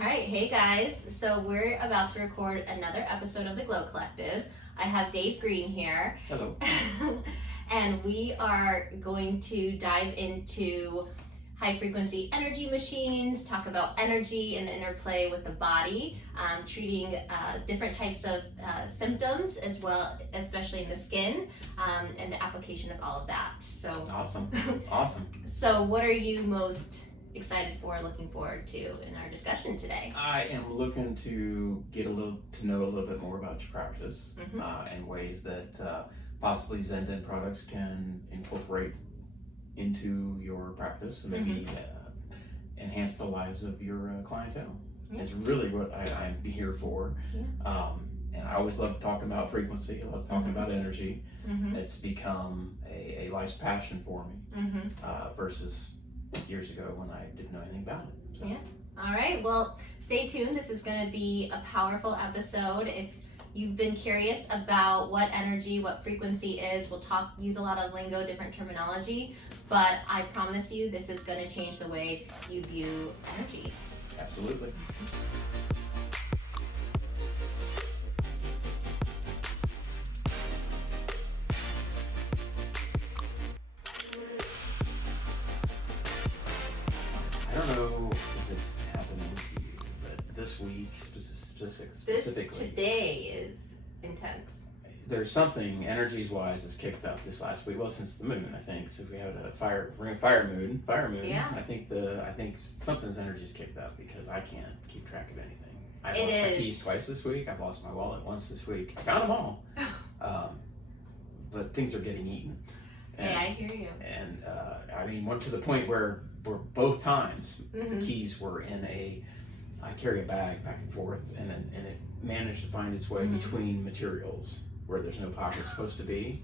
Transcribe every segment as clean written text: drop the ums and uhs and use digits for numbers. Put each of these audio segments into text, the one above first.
All right, hey guys. So we're about to record another episode of the Glow Collective. I have Dave Greene here. Hello. And we are going to dive into high frequency energy machines, talk about energy and the interplay with the body, treating different types of symptoms as well, especially in the skin, and the application of all of that. So Awesome. So what are you most excited for, looking forward to in our discussion today? I am looking to know a little bit more about your practice, and ways that possibly ZenDen Products can incorporate into your practice and maybe enhance the lives of your clientele. Is really what I'm here for. And I always love talking about frequency. I love talking about energy. It's become a life's passion for me, versus years ago when I didn't know anything about it. So. Yeah. All right. Well, stay tuned. This is going to be a powerful episode. If you've been curious about what energy, what frequency is, we'll use a lot of lingo, different terminology, but I promise you this is going to change the way you view energy. Absolutely. I don't know if it's happening to you, but this week specifically, Today is intense. There's something energies wise that's kicked up this last week. Well, since the moon, I think. So we had a fire moon. Yeah. I think something's energies kicked up because I can't keep track of anything. I lost my keys twice this week. I've lost my wallet once this week. I found them all, but things are getting eaten. And, I hear you. And I mean, went to the point where both times the keys were in I carry a bag back and forth, and it managed to find its way between materials where there's no pocket supposed to be.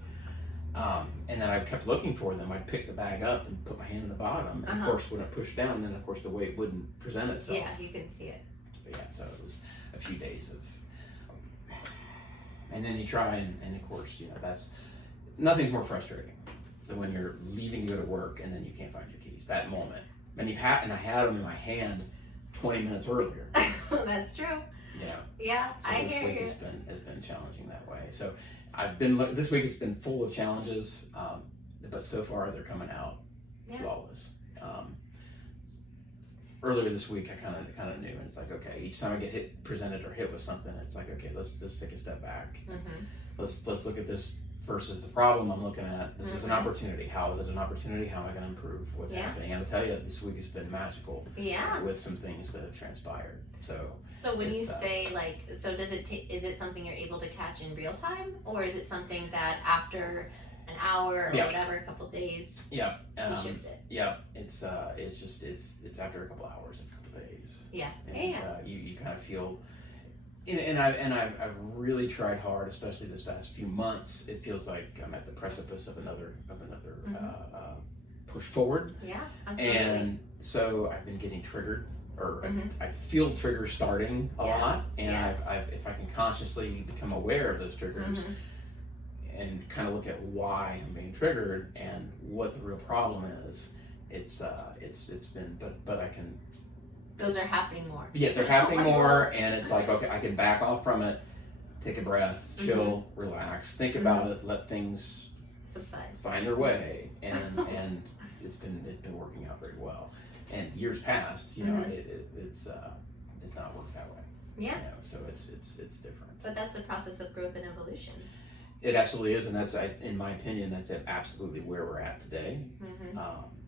And then I kept looking for them. I'd pick the bag up and put my hand in the bottom, and of course when it pushed down, then of course the weight wouldn't present itself. Yeah, you can see it. But yeah, so it was a few days of, and then you try, and of course, nothing's more frustrating than when you're leaving to go to work and then you can't find your keys. That moment, and I had them in my hand 20 minutes earlier. That's true. Yeah, so I hear you. This week has been challenging that way. So this week has been full of challenges, but so far they're coming out flawless. Earlier this week, I kind of knew, and it's like, okay, each time I get presented with something, it's like, okay, let's just take a step back. Let's look at this versus the problem I'm looking at. This is an opportunity. How is it an opportunity? How am I going to improve what's happening? And I'll tell you, this week has been magical. With some things that have transpired. So when you say is it something you're able to catch in real time, or is it something that after an hour or whatever, a couple of days? You shift it. It's after a couple hours, a couple days. You kind of feel. And I've really tried hard, especially this past few months. It feels like I'm at the precipice of another push forward. Yeah, absolutely. And so I've been getting triggered, or I feel triggers starting a lot. And if I can consciously become aware of those triggers and kind of look at why I'm being triggered and what the real problem is, it's been. But I can. Those are happening more. Yeah, they're happening more, and it's like, okay, I can back off from it, take a breath, chill, relax, think about it, let things subside, find their way, and it's been working out very well. And years past, it's not worked that way. Yeah. So it's different. But that's the process of growth and evolution. It absolutely is, and that's, in my opinion, that's absolutely where we're at today,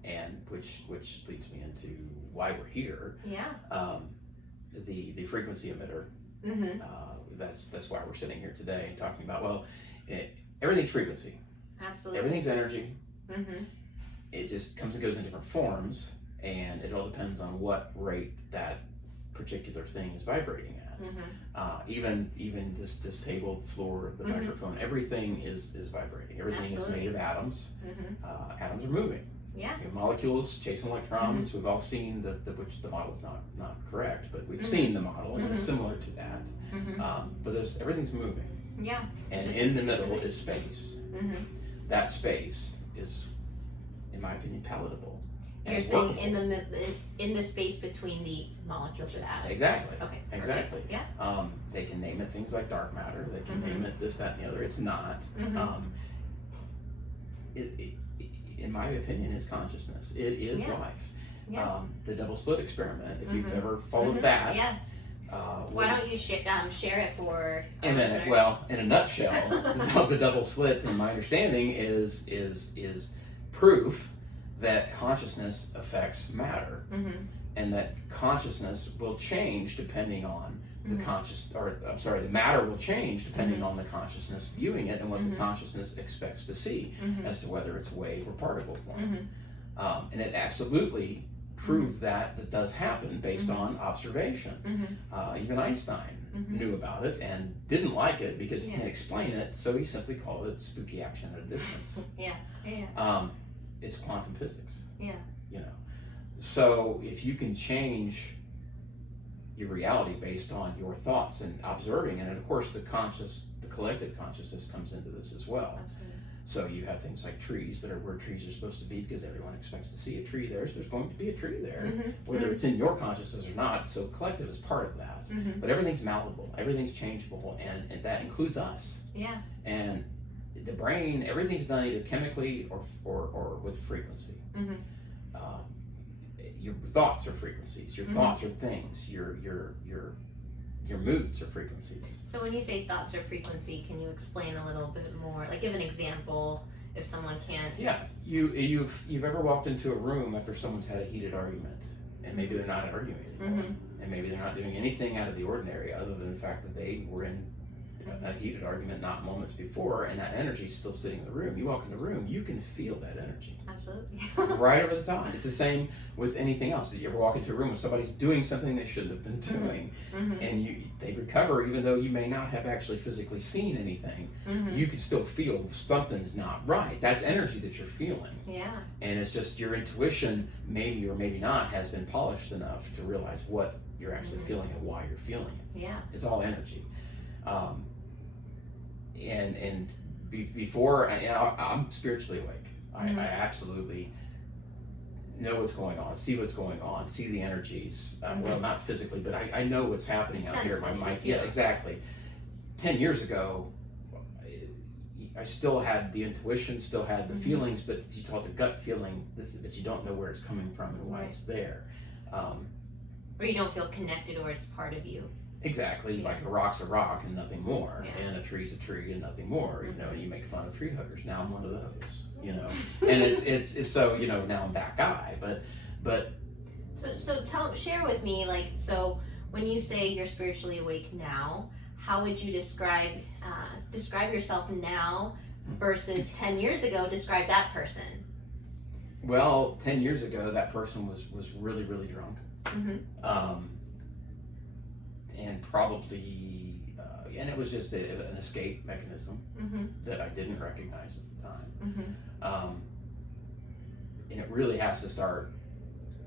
and which leads me into why we're here. The frequency emitter. That's why we're sitting here today and talking about everything's frequency. Absolutely. Everything's energy. It just comes and goes in different forms, and it all depends on what rate that particular thing is vibrating at. Even this table, the floor, the microphone, everything is vibrating. Everything is made of atoms. Atoms are moving. Molecules chasing electrons. We've all seen which the model's not correct, but we've seen the model, and it's similar to that. But everything's moving. And in the middle is space. That space is, in my opinion, palatable. You're saying in the space between the molecules or the atoms. Exactly. Okay. Exactly. Perfect. Yeah. They can name it things like dark matter. They can name it this, that, and the other. It's not. In my opinion, is consciousness. It is life. Yeah. The double slit experiment. If you've ever followed that. Yes. Why don't you share it for our listeners? Well, in a nutshell, the double slit, from my understanding, is proof that consciousness affects matter, and that consciousness will change depending on the the matter will change depending on the consciousness viewing it and what the consciousness expects to see as to whether it's wave or particle form. And it absolutely proved that does happen based on observation. Even Einstein knew about it and didn't like it because he can't explain it, so he simply called it spooky action at a distance. It's quantum physics. You know, so if you can change your reality based on your thoughts and observing, and of course the collective consciousness comes into this as well. Absolutely. So you have things like trees that are where trees are supposed to be because everyone expects to see a tree there, so there's going to be a tree there, whether it's in your consciousness or not. So collective is part of that. But everything's malleable, everything's changeable, and that includes us. And the brain, everything's done either chemically or with frequency. Your thoughts are frequencies. Your thoughts are things. Your moods are frequencies. So when you say thoughts are frequency, can you explain a little bit more? Like, give an example if someone can't. Yeah, you've ever walked into a room after someone's had a heated argument, and maybe they're not arguing anymore, and maybe they're not doing anything out of the ordinary other than the fact that they were in a heated argument not moments before, and that energy's still sitting in the room. You walk in the room, you can feel that energy. Absolutely. Right over the top. It's the same with anything else. You ever walk into a room where somebody's doing something they shouldn't have been doing, and they recover even though you may not have actually physically seen anything. You can still feel something's not right. That's energy that you're feeling. And it's just your intuition, maybe or maybe not, has been polished enough to realize what you're actually feeling and why you're feeling it. It's all energy. Before, I'm spiritually awake. I absolutely know what's going on, see what's going on, see the energies. Well, not physically, but I know what's happening out here. Exactly. 10 years ago, I still had the intuition, still had the feelings, but you call it the gut feeling, that you don't know where it's coming from and why it's there. Or you don't feel connected, or it's part of you. Exactly, like a rock's a rock and nothing more, and a tree's a tree and nothing more. You know, and you make fun of tree huggers. Now I'm one of those. You know, and it's so, you know, now I'm that guy. But so share with me, like, so when you say you're spiritually awake now, how would you describe yourself now versus 10 years ago? Describe that person. Well, 10 years ago, that person was really, really drunk. And probably, and it was just an escape mechanism that I didn't recognize at the time. And it really has to start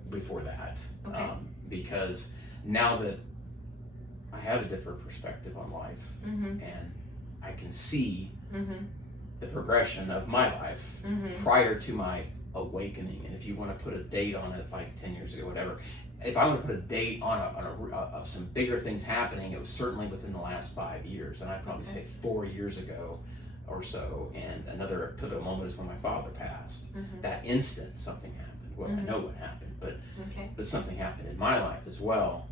before that, because now that I have a different perspective on life, and I can see the progression of my life prior to my awakening. And if you want to put a date on it, like 10 years ago, whatever, if I want to put a date on some bigger things happening, it was certainly within the last 5 years, and I'd probably say 4 years ago or so. And another pivotal moment is when my father passed. That instant, something happened. Well, I know what happened, but something happened in my life as well.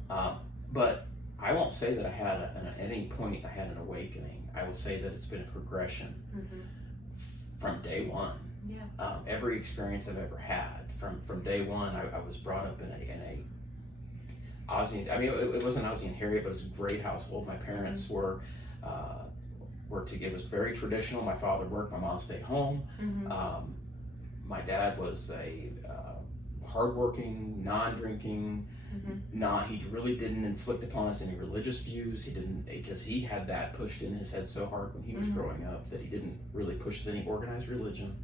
But I won't say that I had at any point I had an awakening. I will say that it's been a progression from day one. Every experience I've ever had from day one, I was brought up in a Ozzie. I mean, it wasn't Ozzie and Harriet, but it was a great household. My parents were together. It was very traditional. My father worked, my mom stayed home. My dad was a hardworking, non-drinking. He really didn't inflict upon us any religious views. He didn't, because he had that pushed in his head so hard when he was growing up that he didn't really push any organized religion.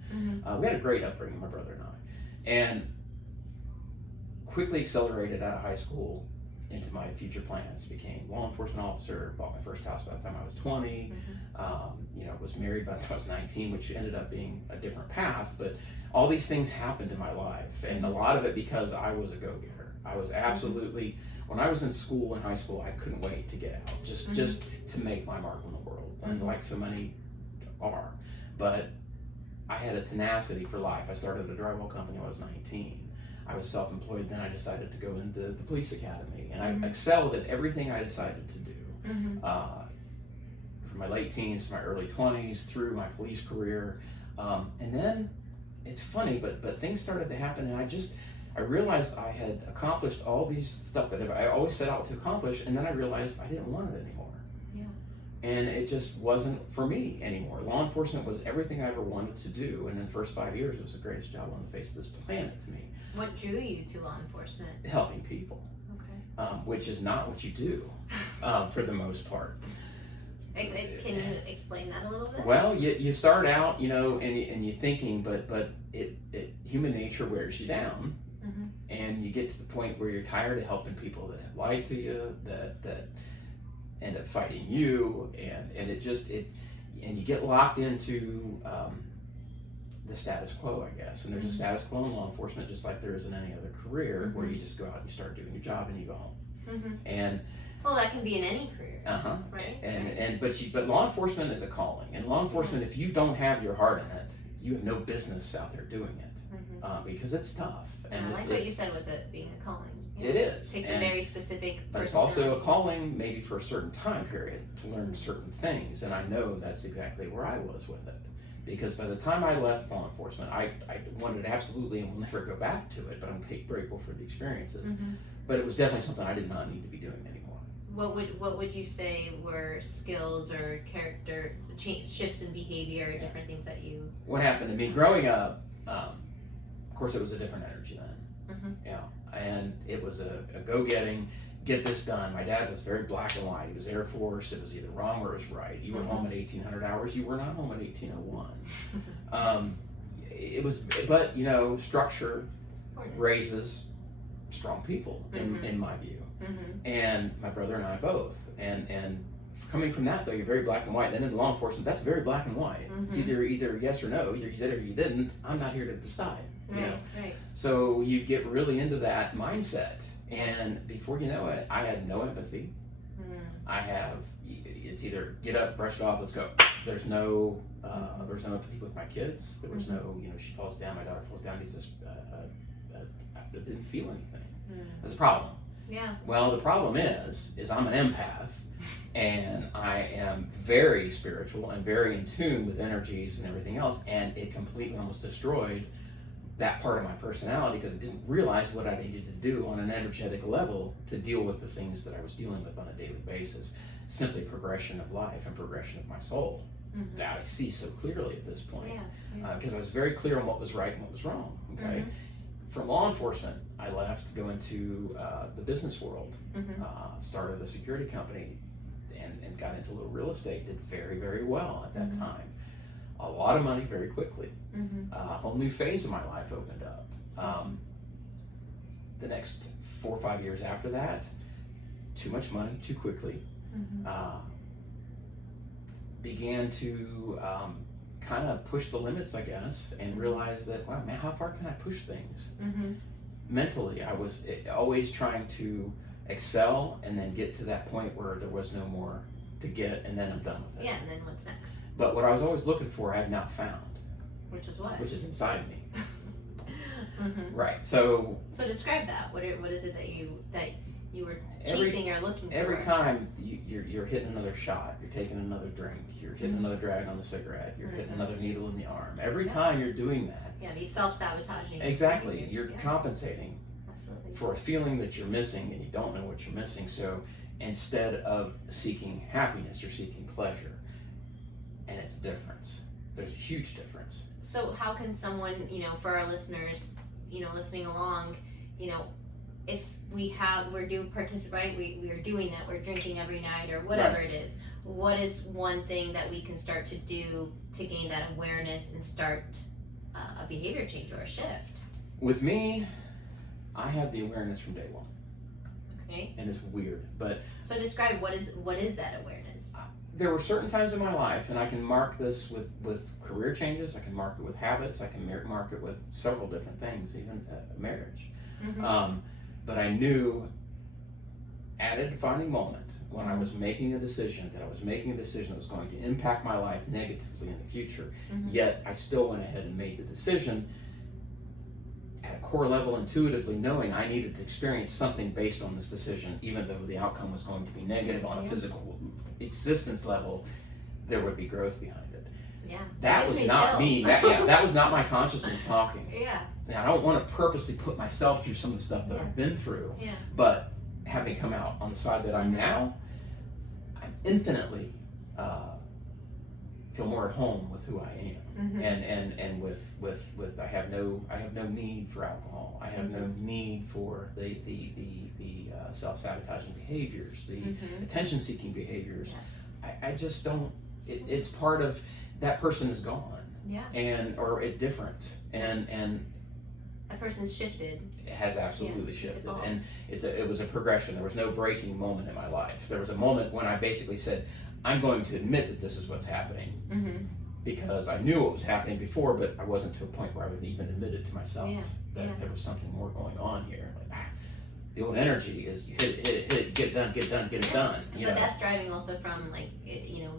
We had a great upbringing, my brother and I, and quickly accelerated out of high school into my future plans. Became law enforcement officer, bought my first house by the time I was 20, was married by the time I was 19, which ended up being a different path, but all these things happened in my life, and a lot of it because I was a go-getter. I was absolutely, when I was in school, in high school, I couldn't wait to get out, just to make my mark on the world, and like so many are, but I had a tenacity for life. I started a drywall company when I was 19. I was self-employed, then I decided to go into the police academy, and I excelled at everything I decided to do. From my late teens to my early 20s, through my police career, and then it's funny, but things started to happen, and I realized I had accomplished all these stuff that I always set out to accomplish, and then I realized I didn't want it anymore. And it just wasn't for me anymore. Law enforcement was everything I ever wanted to do, and in the first 5 years, it was the greatest job on the face of this planet to me. What drew you to law enforcement? Helping people. Okay. Which is not what you do, for the most part. Can you explain that a little bit? Well, you start out, and you're thinking, but human nature wears you down, and you get to the point where you're tired of helping people that have lied to you, that end up fighting you, and you get locked into the status quo, I guess. And there's a status quo in law enforcement, just like there is in any other career, where you just go out and you start doing your job and you go home. And well, that can be in any career. Right. But law enforcement is a calling, and law enforcement, if you don't have your heart in it, you have no business out there doing it, because it's tough. And I like what you said with it being a calling. It is. It takes a very specific but it's also a calling maybe for a certain time period to learn certain things, and I know that's exactly where I was with it. Because by the time I left law enforcement, I wanted it absolutely, and will never go back to it, but I'm grateful for the experiences. But it was definitely something I did not need to be doing anymore. What would you say were skills or character shifts in behavior, different things that you... What happened to me growing up, of course it was a different energy then. And it was a go-getting, get this done. My dad was very black and white. He was Air Force. It was either wrong or it was right. You were home at 1800 hours. You were not home at 1801. It was, but structure raises strong people in my view. And my brother and I both. And coming from that, though, you're very black and white. Then into law enforcement, that's very black and white. It's either yes or no. Either you did or you didn't. I'm not here to decide. Right. So you get really into that mindset, and before you know it, I had no empathy. It's either get up, brush it off, let's go. There's no empathy with my kids. There was no, she falls down, my daughter falls down, needs this. I didn't feel anything. There's a problem. Yeah. Well, the problem is I'm an empath, and I am very spiritual and very in tune with energies and everything else, and it completely almost destroyed that part of my personality because I didn't realize what I needed to do on an energetic level to deal with the things that I was dealing with on a daily basis. Simply progression of life and progression of my soul. That I see so clearly at this point. Because I was very clear on what was right and what was wrong. Okay. From law enforcement, I left to go into the business world. Started a security company and got into a little real estate. Did very, very well at that time. A lot of money very quickly. A whole new phase of my life opened up. The next 4 or 5 years after that, too much money too quickly. Began to kind of push the limits, I guess, and realized that, wow, man, how far can I push things? Mentally, I was always trying to excel and then get to that point where there was no more to get, and then I'm done with it. Yeah, and then what's next? But what I was always looking for, I have now found. Which is what? Which is inside me. Right. So describe that. What is it that you were chasing or looking for? Every time you're hitting another shot, you're taking another drink, you're hitting another drag on the cigarette, you're hitting another needle in the arm. Every time you're doing that. Yeah, these self-sabotaging. Exactly. You're compensating Absolutely. for a feeling that you're missing, and you don't know what you're missing. So instead of seeking happiness, you're seeking pleasure. And it's a difference. There's a huge difference. So how can someone, for our listeners, listening along, if we're doing participate, we are doing that, we're drinking every night or whatever it is, what is one thing that we can start to do to gain that awareness and start a behavior change or a shift? With me, I had the awareness from day one. Okay. And it's weird, but so describe what is that awareness. There were certain times in my life, and I can mark this with career changes, I can mark it with habits, I can mark it with several different things, even marriage. But I knew at a defining moment when I was making a decision that was going to impact my life negatively in the future, yet I still went ahead and made the decision at a core level, intuitively knowing I needed to experience something based on this decision, even though the outcome was going to be negative on a physical existence level, there would be growth behind it. Yeah. That was not me. That was not my consciousness talking. Yeah. Now, I don't want to purposely put myself through some of the stuff that I've been through, but having come out on the side that I'm now, I'm infinitely feel more at home with who I am, and with I have no need for alcohol. I have no need for the self-sabotaging behaviors, the attention-seeking behaviors. I just don't. It's part of that person is gone, or it's different, and that person's shifted. It has absolutely shifted, and it was a progression. There was no breaking moment in my life. There was a moment when I basically said, I'm going to admit that this is what's happening, because I knew what was happening before, but I wasn't to a point where I would even admit it to myself that there was something more going on here. Like, the old energy is you hit it, get it done, get it done. But that's driving also from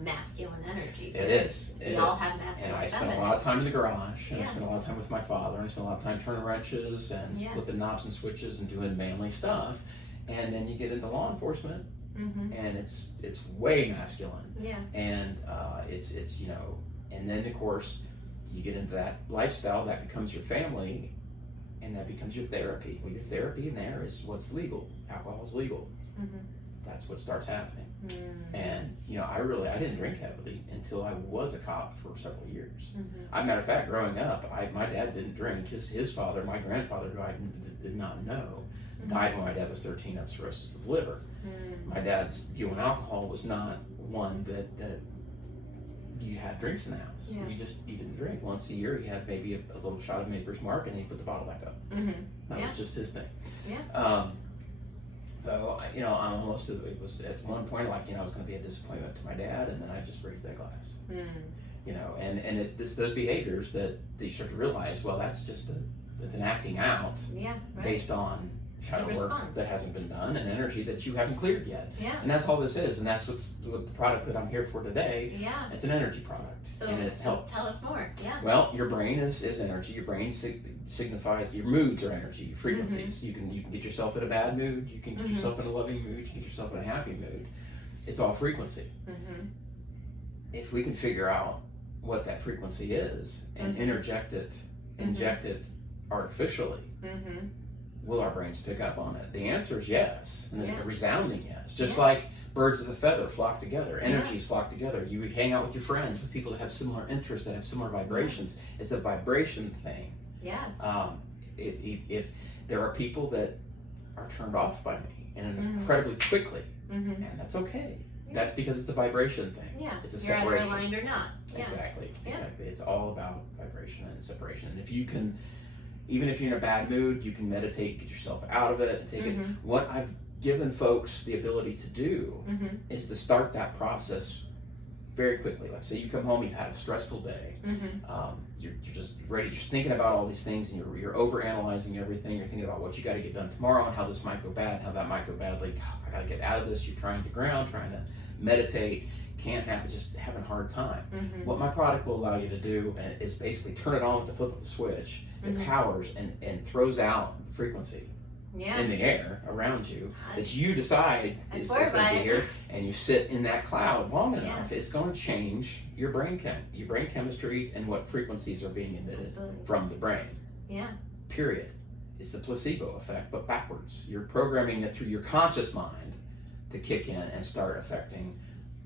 masculine energy. It is. We all have masculine. And I spent a lot of time in the garage, and I spent a lot of time with my father, and I spent a lot of time turning wrenches and flipping knobs and switches and doing manly stuff. And then you get into law enforcement, and it's way masculine. Yeah. And it's and then of course you get into that lifestyle that becomes your family, and that becomes your therapy. Well, your therapy in there is what's legal. Alcohol is legal. That's what starts happening. And I didn't drink heavily until I was a cop for several years. As a matter of fact, growing up, my dad didn't drink. His father, my grandfather, who I did not know, died when my dad was 13 of cirrhosis of the liver. My dad's view on alcohol was not one that you had drinks in the house. You didn't drink. Once a year, he had maybe a little shot of Maker's Mark, and he put the bottle back up. That was just his thing. So I almost, it was at one point I was going to be a disappointment to my dad, and then I just raised that glass. And those behaviors that you start to realize, well, that's just it's an acting out based on shadow work that hasn't been done and energy that you haven't cleared yet. And that's all this is, and that's what the product that I'm here for today. It's an energy product, and it helps. Tell us more. Well, your brain is energy. Your brain signifies your moods are energy, frequencies. You can get yourself in a bad mood. You can get yourself in a loving mood. You can get yourself in a happy mood. It's all frequency. If we can figure out what that frequency is and inject it artificially, will our brains pick up on it? The answer is yes, and a resounding yes. Just like birds of a feather flock together, energies flock together. You hang out with your friends, with people that have similar interests, that have similar vibrations. It's a vibration thing. Yes. If there are people that are turned off by me and incredibly quickly, and that's okay. That's because it's a vibration thing. It's a separation. You're either aligned or not. Exactly. It's all about vibration and separation. And if you can, even if you're in a bad mood, you can meditate, get yourself out of it, and take it. What I've given folks the ability to do is to start that process very quickly. Like, say you come home, you've had a stressful day, you're just ready, you're thinking about all these things, and you're over analyzing everything. You're thinking about what you got to get done tomorrow and how this might go bad, how that might go badly. I got to get out of this. You're trying to ground, trying to meditate, can't happen, just having a hard time. What my product will allow you to do is basically turn it on with the flip of the switch. It powers and throws out the frequency in the air around you that you decide is going to be here, and you sit in that cloud long enough, it's going to change your brain chemistry and what frequencies are being emitted from the brain. Period. It's the placebo effect, but backwards. You're programming it through your conscious mind to kick in and start affecting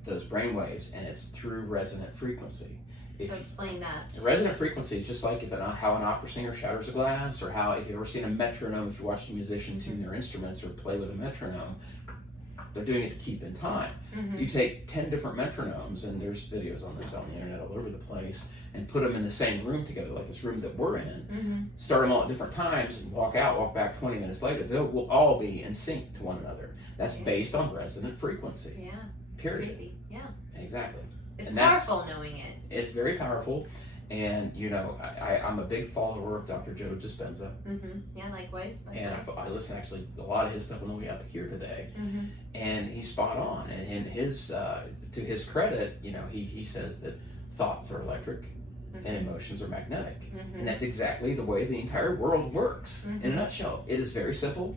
those brain waves, and it's through resonant frequency. So explain that. Resonant frequency is just like how an opera singer shatters a glass, or how if you've ever seen a metronome, if you watch a musician tune their instruments or play with a metronome, They're doing it to keep in time. Mm-hmm. You take 10 different metronomes, and there's videos on this on the internet all over the place, and put them in the same room together, like this room that we're in, Mm-hmm. start them all at different times, and walk back 20 minutes later, they will all be in sync to one another. That's based on resonant frequency. Yeah. Period. It's crazy. Yeah. Exactly. It's And powerful knowing it. It's very powerful. And, you know, I'm a big follower of Dr. Joe Dispenza. Mm-hmm. Yeah, likewise. And I listen actually a lot of his stuff on the way up here today. Mm-hmm. And he's spot on. And in his, to his credit, you know, he says that thoughts are electric Mm-hmm. and emotions are magnetic. Mm-hmm. And that's exactly the way the entire world works. Mm-hmm. In a nutshell, it is very simple,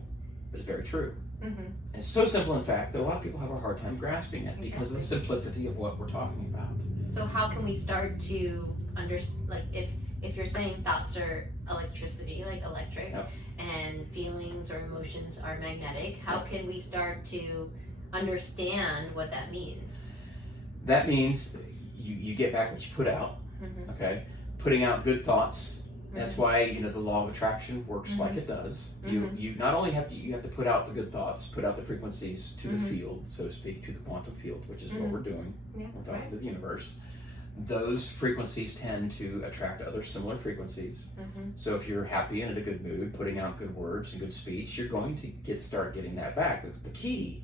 but it's very true. Mm-hmm. And it's so simple, in fact, that a lot of people have a hard time grasping it because of the simplicity of what we're talking about. So how can we start to like if you're saying thoughts are electricity, like electric, Yep. and feelings or emotions are magnetic, how can we start to understand what that means? That means you get back what you put out, Mm-hmm. okay? Putting out good thoughts. That's why, you know, the law of attraction works Mm-hmm. like it does. Mm-hmm. You not only have to put out the good thoughts, put out the frequencies to Mm-hmm. the field, so to speak, to the quantum field, which is what Mm-hmm. we're doing. Yeah, We're talking right. to the universe. Those frequencies tend to attract other similar frequencies. Mm-hmm. So if you're happy and in a good mood, putting out good words and good speech, you're going to start getting that back. But the key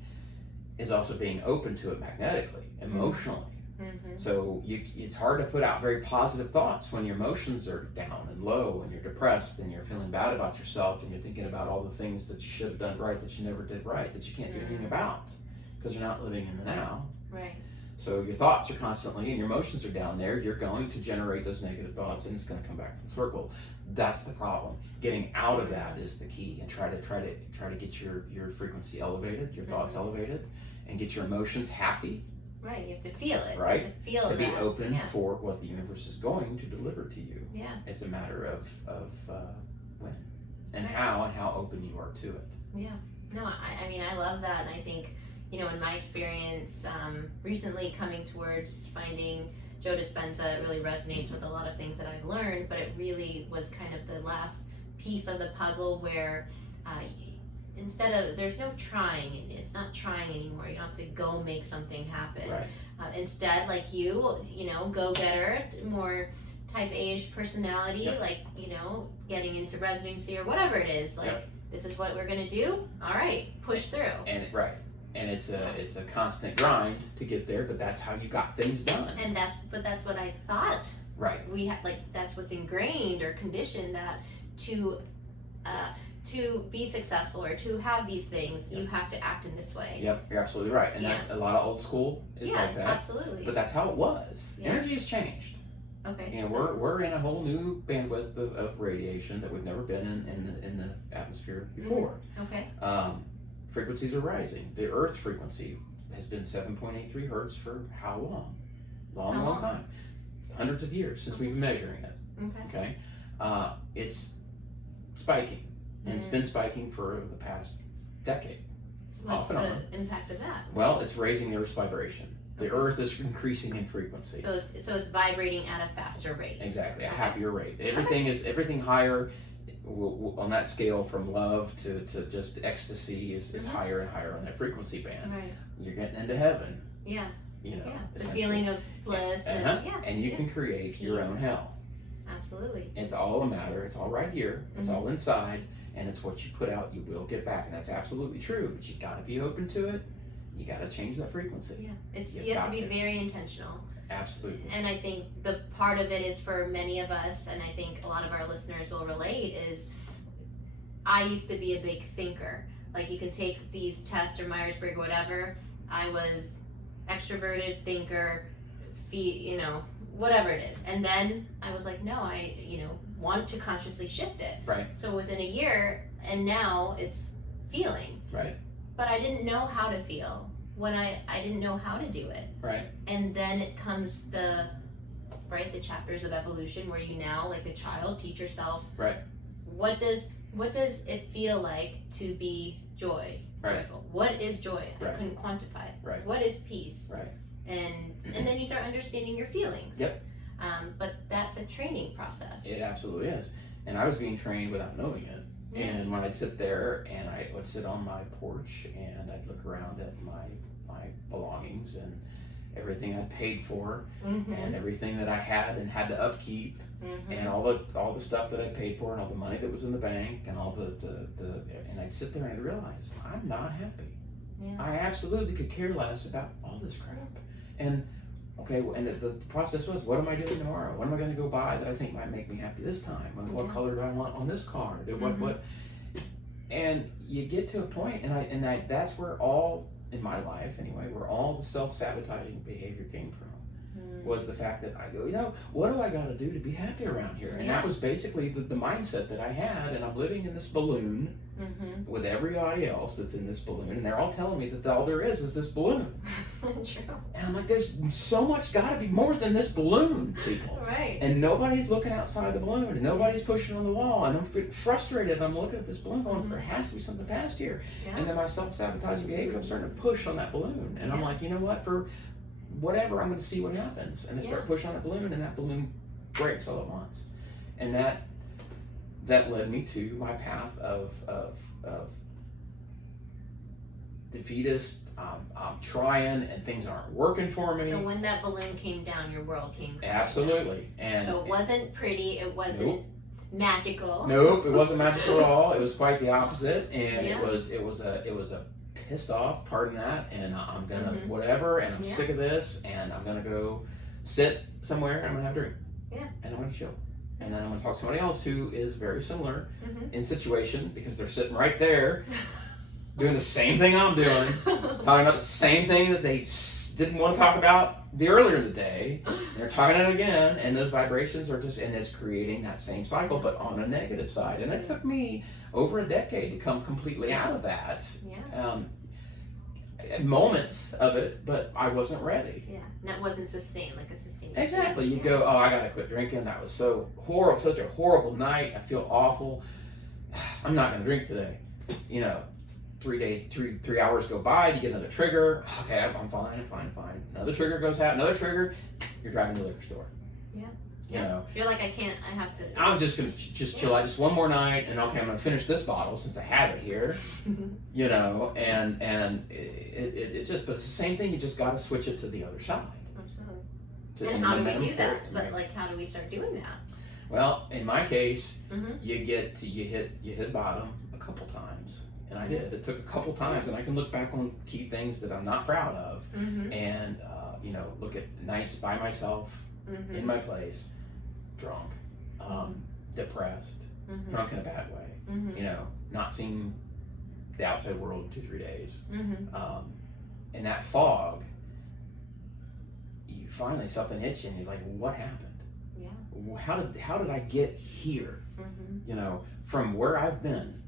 is also being open to it magnetically, emotionally. Mm-hmm. So it's hard to put out very positive thoughts when your emotions are down and low and you're depressed and you're feeling bad about yourself and you're thinking about all the things that you should have done right that you never did right, that you can't do anything about because you're not living in the now. Right. So your thoughts are constantly and your emotions are down there, you're going to generate those negative thoughts and it's going to come back full circle. That's the problem. Getting out of that is the key, and try to get your frequency elevated, your thoughts elevated, and get your emotions happy. Right. You have to feel it. Right. You have to feel To be that. open Yeah. for what the universe is going to deliver to you. Yeah. It's a matter of when and how open you are to it. Yeah. No, I mean, I love that. And I think, you know, in my experience, recently coming towards finding Joe Dispenza, it really resonates with a lot of things that I've learned, but it really was kind of the last piece of the puzzle where instead of, there's no trying, it's not trying anymore. You don't have to go make something happen. Right. Instead, like you know, go-getter, more type A-ish personality, Yep. like, you know, getting into residency or whatever it is, like, Yep. this is what we're gonna do, all right, push through. And it's a constant grind to get there, but that's how you got things done. And that's what I thought Right. we had, like, that's what's ingrained or conditioned, that to be successful or to have these things, you have to act in this way. Yep, you're absolutely right. And that, a lot of old school is like that. Absolutely. But that's how it was. Yeah. Energy has changed. Okay. You know, we're in a whole new bandwidth of radiation that we've never been in the atmosphere before. Okay. Frequencies are rising. The Earth's frequency has been 7.83 hertz for how long? Long time. Hundreds of years since we've been measuring it. Okay. Okay. It's spiking, and it's been spiking for the past decade. So what's Off and the on. impact of that? Well, it's raising the Earth's vibration. The Earth is increasing in frequency. So it's vibrating at a faster rate. Exactly, a Okay. happier rate. Everything higher on that scale, from love to just ecstasy, is higher and higher on that frequency band. Right. You're getting into heaven. Yeah. You know, Yeah. The essentially. feeling of bliss And you can create your Peace. own hell. Absolutely. It's all a matter. It's all right here. It's Mhm. all inside, and it's what you put out. You will get back, and that's absolutely true. But you got to be open to it. You got to change that frequency. Yeah. You've You have to got be to. very intentional. Absolutely. And I think the part of it is, for many of us, and I think a lot of our listeners will relate, is I used to be a big thinker. Like, you can take these tests or Myers-Briggs or whatever. I was extroverted thinker, you know, whatever it is. And then I was like, no, I, you know, want to consciously shift it. Right. So within a year, and now it's feeling. Right. But I didn't know how to feel when I didn't know how to do it. Right. And then it comes the chapters of evolution, where you now, like a child, teach yourself, Right. what does it feel like to be joyful? What is joy? I Right. couldn't quantify it. Right. What is peace? Right. And then you start understanding your feelings. Yep. But that's a training process. It absolutely is. And I was being trained without knowing it. And when I'd sit there and I would sit on my porch and I'd look around at my belongings and everything I'd paid for and everything that I had and had to upkeep and all the stuff that I paid for and all the money that was in the bank and all the and I'd sit there and I'd realize I'm not happy. Yeah. I absolutely could care less about all this crap. And the process was, what am I doing tomorrow? What am I going to go buy that I think might make me happy this time? What color do I want on this car? And you get to a point, and that's where all, in my life anyway, where all the self-sabotaging behavior came from. Was the fact that I go, what do I got to do to be happy around here? And that was basically the mindset that I had, and I'm living in this balloon with everybody else that's in this balloon, and they're all telling me that all there is this balloon. True. And I'm like, there's so much got to be more than this balloon, people. Right. And nobody's looking outside the balloon, and nobody's pushing on the wall, and I'm frustrated. I'm looking at this balloon going, there has to be something past here. Yeah. And then my self-sabotaging behaviors, I'm starting to push on that balloon, and I'm like, you know what, for whatever, I'm going to see what happens. And I start pushing on that balloon, and that balloon breaks all at once. And that led me to my path of defeatist. I'm trying, and things aren't working for me. So when that balloon came down, your world came crashing Absolutely. down. And so it wasn't pretty. It wasn't magical. Nope, it wasn't magical at all. It was quite the opposite, and it was a pissed off, pardon that, and I'm gonna whatever, and I'm sick of this, and I'm gonna go sit somewhere and I'm gonna have a drink. Yeah. And I'm gonna chill. And then I'm gonna talk to somebody else who is very similar in situation, because they're sitting right there doing the same thing I'm doing, talking about the same thing that they didn't want to talk about earlier in the day. And they're talking about it again, and those vibrations are and it's creating that same cycle, but on a negative side. And it took me over a decade to come completely out of that. Yeah. Moments of it, but I wasn't ready. Yeah, and that wasn't sustained, like a sustained. Exactly. You go, I gotta quit drinking. That was so horrible, such a horrible night. I feel awful. I'm not gonna drink today. 3 hours go by, you get another trigger. Okay, I'm fine. Another trigger goes out, another trigger. You're driving to the liquor store. Yeah. You're like, I have to. I'm just gonna chill out just one more night, and okay, I'm gonna finish this bottle since I have it here. And it's just, but it's the same thing. You just gotta switch it to the other side. Absolutely. And how do we do that? But how do we start doing that? Well, in my case, you hit bottom a couple times. And I did. It took a couple times, and I can look back on key things that I'm not proud of, and look at nights by myself in my place, drunk, depressed, drunk in a bad way, not seeing the outside world in 2-3 days. In that fog, you finally something hits you, and you're like, "What happened? Yeah. How did I get here? From where I've been."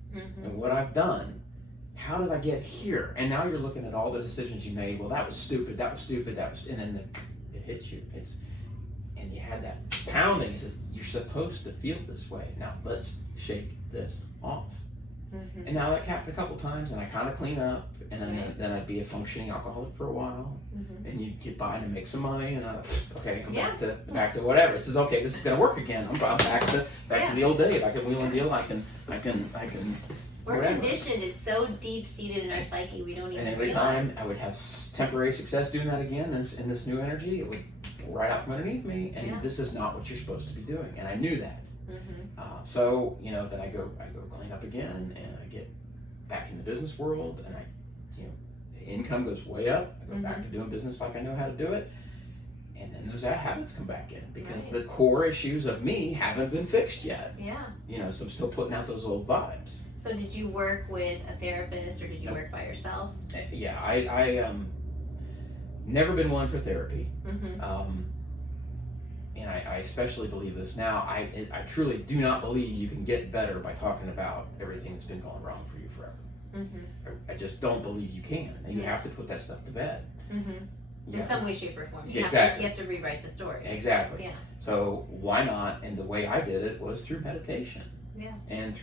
And what I've done, how did I get here? And now you're looking at all the decisions you made. Well, that was stupid, and then it hits you. And you had that pounding. It says, you're supposed to feel this way. Now let's shake this off. And now that happened a couple times, and I kind of clean up, and then I'd be a functioning alcoholic for a while, and you'd get by and make some money, and I'm back to whatever. This is okay. This is gonna work again. I'm back to the old Dave. I can wheel and deal. I can. We're whatever. Conditioned. It's so deep seated in our psyche. We don't even. And every realize. time I would have temporary success doing that again, in this new energy, it would right out from underneath me, and this is not what you're supposed to be doing, and I knew that. So then I go clean up again, and I get back in the business world, and the income goes way up. I go back to doing business like I know how to do it, and then those habits come back in, because the core issues of me haven't been fixed yet. Yeah. So I'm still putting out those old vibes. So did you work with a therapist, or did you work by yourself? Yeah, I never been one for therapy. And I especially believe this now. I truly do not believe you can get better by talking about everything that's been going wrong for you forever. I just don't believe you can. And you have to put that stuff to bed. In some way, shape, or form. You have to rewrite the story. Exactly. Yeah. So why not? And the way I did it was through meditation. Yeah. And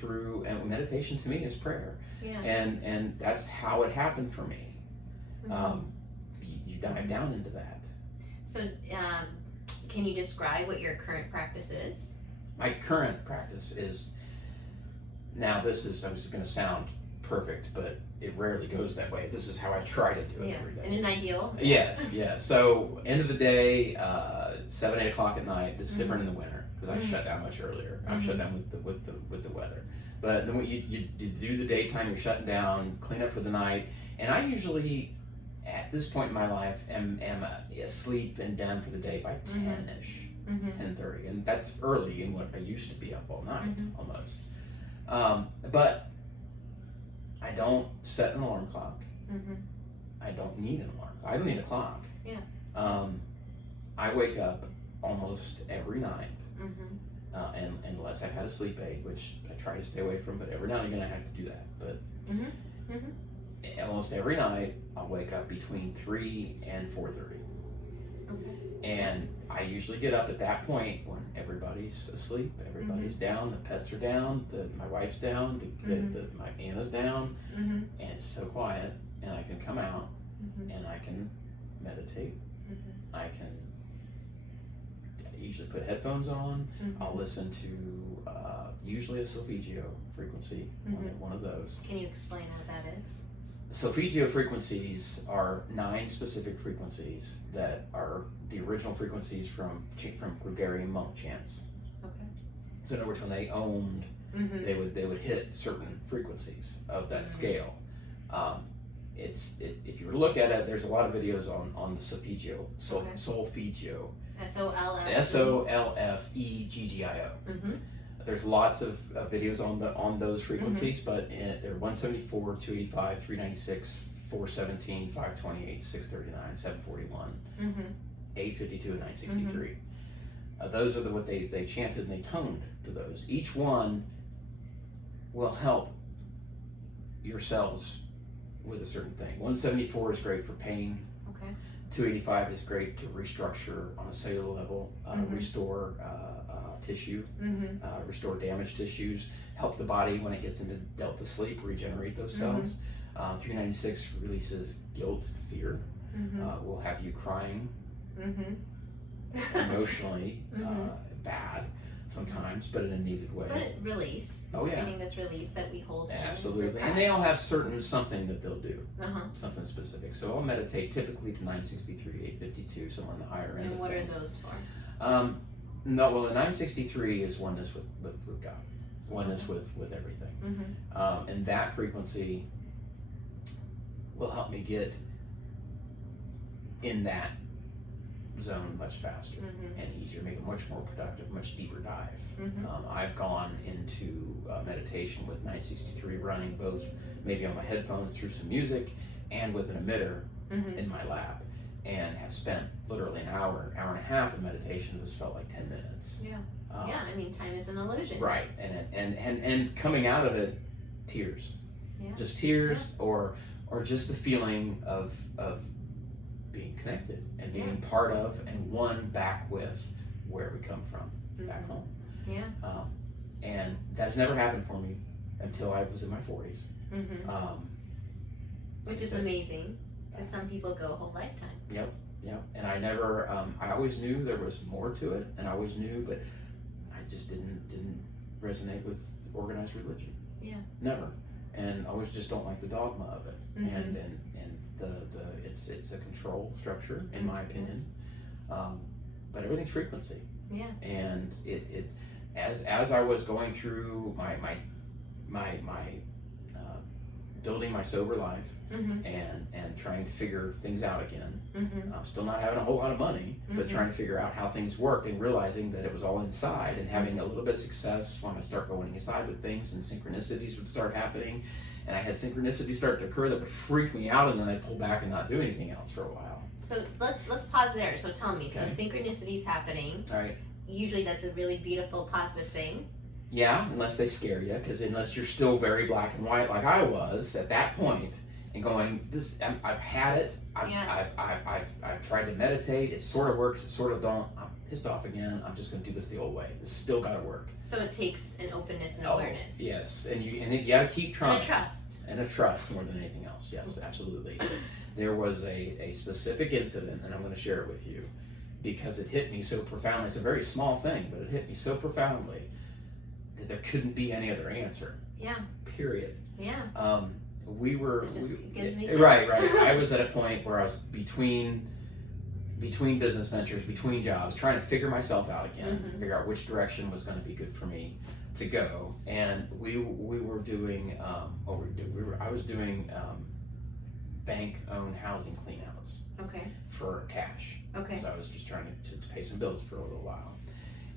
meditation to me is prayer. Yeah. And that's how it happened for me. You dive down into that. So can you describe what your current practice is? My current practice is Now this is, I'm just going to sound perfect, but it rarely goes that way. This is how I try to do it every day. In an ideal. Yes. So end of the day, 7, 8 o'clock at night. It's different in the winter because I shut down much earlier. I'm shut down with the weather. But then when you do the daytime, you're shutting down, clean up for the night, and I usually, at this point in my life, am asleep and done for the day by 10ish, 10:30, and that's early in what I used to be up all night almost. But I don't set an alarm clock. I don't need an alarm. I don't need a clock. Yeah. I wake up almost every night, and unless I've had a sleep aid, which I try to stay away from, but every now and again I have to do that. But almost every night I'll wake up between 3 and 4:30. And I usually get up at that point when everybody's asleep, everybody's down, the pets are down, my wife's down, my Anna's down, and it's so quiet, and I can come out and I can meditate. I can usually put headphones on. I'll listen to usually a solfeggio frequency, one of those. Can you explain what that is? Solfeggio frequencies are 9 specific frequencies that are the original frequencies from Gregorian monk chants. Okay. So in other words, when they owned, they would hit certain frequencies of that scale. If you were to look at it, there's a lot of videos on the solfeggio, solfeggio. SOLFEGGIO. There's lots of videos on those frequencies, but they're 174, 285, 396, 417, 528, 639, 741, 852, and 963. Those are what they chanted and they toned to those. Each one will help your cells with a certain thing. 174 is great for pain. 285 is great to restructure on a cellular level, restore tissue, restore damaged tissues, help the body when it gets into delta sleep, regenerate those cells. 396 releases guilt, fear, will have you crying, emotionally bad sometimes, but in a needed way. But it release. Oh yeah. Everything that's released that we hold in. Absolutely. And they all have something that they'll do. Something specific. So I'll meditate typically to 963, 852, somewhere in the higher end. And what things. are those for? No, well, the 963 is oneness with God, oneness with everything, and that frequency will help me get in that zone much faster and easier, make a much more productive, much deeper dive. I've gone into meditation with 963 running both maybe on my headphones through some music and with an emitter in my lab, and have spent literally an hour and a half of meditation. It just felt like 10 minutes. I mean, time is an illusion. Right, and coming out of it, tears. Just tears, or just the feeling of being connected and being part of and one back with where we come from, back home. And that has never happened for me until I was in my 40s. Which is amazing, because some people go a whole lifetime. Yep. And I never, I always knew there was more to it, and I always knew, but I just didn't resonate with organized religion. Never. And I always just don't like the dogma of it. And it's a control structure, in my opinion. But everything's frequency. And it as I was going through my building my sober life and trying to figure things out again. I'm still not having a whole lot of money, but trying to figure out how things worked and realizing that it was all inside, and having a little bit of success when I start going inside with things, and synchronicities would start happening. And I had synchronicities start to occur that would freak me out, and then I'd pull back and not do anything else for a while. So let's pause there. So tell me, so synchronicities happening. All right. Usually that's a really beautiful, positive thing. Yeah, unless they scare you, because unless you're still very black and white like I was at that point, and going, I've had it. I've tried to meditate. It sort of works. It sort of don't. I'm pissed off again. I'm just going to do this the old way. This has still got to work. So it takes an openness and awareness. Yes, and you got to keep trying. And a trust. And a trust more than anything else. Yes, absolutely. There was a specific incident, and I'm going to share it with you because it hit me so profoundly. It's a very small thing, but it hit me so profoundly that there couldn't be any other answer. Yeah. Period. Yeah. Gives me right. I was at a point where I was between business ventures, between jobs, trying to figure myself out again, figure out which direction was going to be good for me to go. And we were doing I was doing bank-owned housing cleanouts. Okay. For cash. Okay. Because I was just trying to pay some bills for a little while,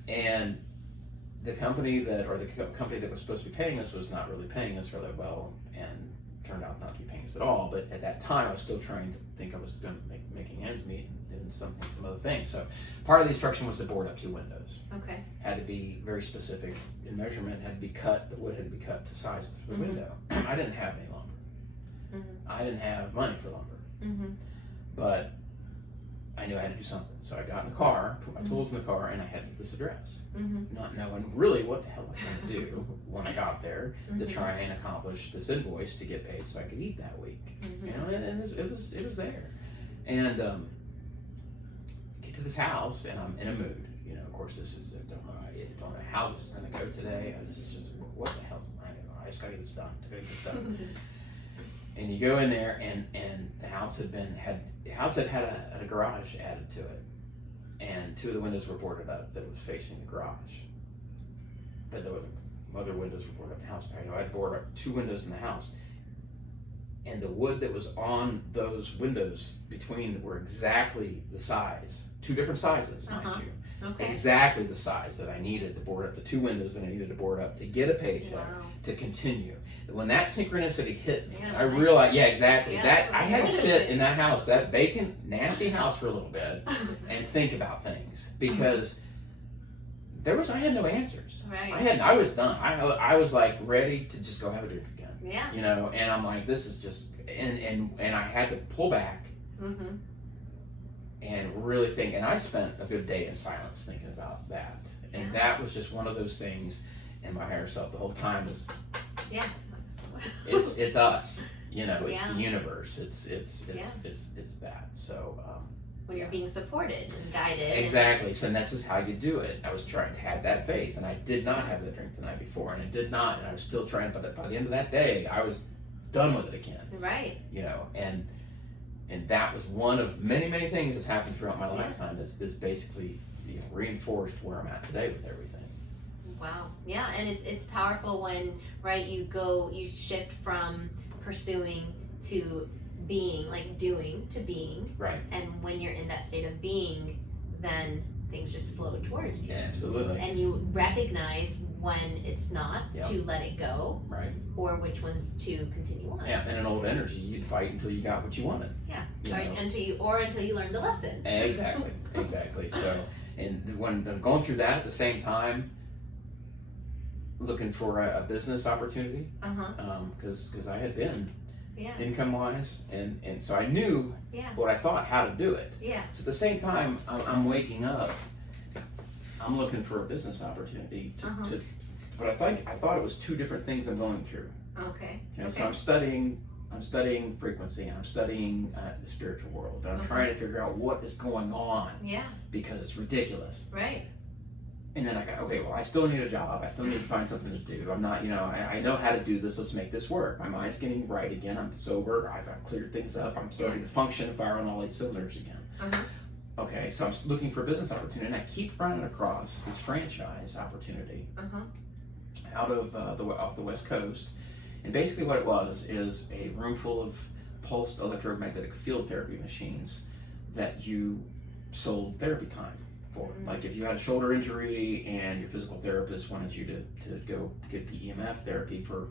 and the company that was supposed to be paying us was not really paying us really well, and turned out not to be paying us at all. But at that time, I was still trying to think I was going to making ends meet and doing some other things. So part of the instruction was to board up 2 windows. Okay. Had to be very specific in measurement. Had to be cut. The wood had to be cut to size for the window. I didn't have any lumber. I didn't have money for lumber. But I knew I had to do something. So I got in the car, put my tools in the car, and I headed to this address. Not knowing really what the hell I was going to do when I got there to try and accomplish this invoice to get paid so I could eat that week. You know, and it was there. And get to this house, and I'm in a mood. You know, of course, this is, I don't know how this is going to go today. This is just, what the hell's I just got to get this done. And you go in there, and the house had had a garage added to it, and 2 of the windows were boarded up that was facing the garage. But no other windows were boarded up in the house. I had boarded up 2 windows in the house, and the wood that was on those windows between were exactly the size, 2 different sizes, mind you. Okay. Exactly the size that I needed to board up the 2 windows that I needed to board up to get a paycheck to continue. When that synchronicity hit me, I realized, exactly. That I had to sit in that house, that vacant, nasty house, for a little bit and think about things, because I had no answers. Right. I was done. I was like ready to just go have a drink again. Yeah. You know, and I'm like, this is just, and I had to pull back. And really think, and I spent a good day in silence thinking about that. And that was just one of those things, and my higher self the whole time is, it's us, you know, it's the universe, it's that. So when you're being supported and guided. Exactly. So this is how you do it. I was trying to have that faith, and I did not have the drink the night before, and I was still trying, but by the end of that day, I was done with it again. Right. You know, and that was one of many, many things that's happened throughout my lifetime that's basically, you know, reinforced where I'm at today with everything. Wow. Yeah, and it's powerful when, you shift from pursuing to being, like doing to being. Right. And when you're in that state of being, then things just flow towards you. Yeah, absolutely. And you recognize when it's not to let it go. Right. Or which ones to continue on. Yeah, and an old energy, you'd fight until you got what you wanted. Yeah. Until you learned the lesson. Exactly. So, and when going through that at the same time, looking for a business opportunity, because I had been income wise, and so I knew what I thought, how to do it. Yeah. So at the same time, I'm waking up, I'm looking for a business opportunity to but I thought it was 2 different things I'm going through. Okay. So I'm studying frequency, and I'm studying the spiritual world, and I'm trying to figure out what is going on. Yeah. Because it's ridiculous. Right. And then I got, okay, well, I still need a job. I still need to find something to do. I'm not, I know how to do this. Let's make this work. My mind's getting right again. I'm sober. I've cleared things up. I'm starting to function and fire on all 8 cylinders again. Okay, so I'm looking for a business opportunity, and I keep running across this franchise opportunity out of off the West Coast. And basically what it was is a room full of pulsed electromagnetic field therapy machines that you sold therapy time for. Like if you had a shoulder injury and your physical therapist wanted you to go get the EMF therapy for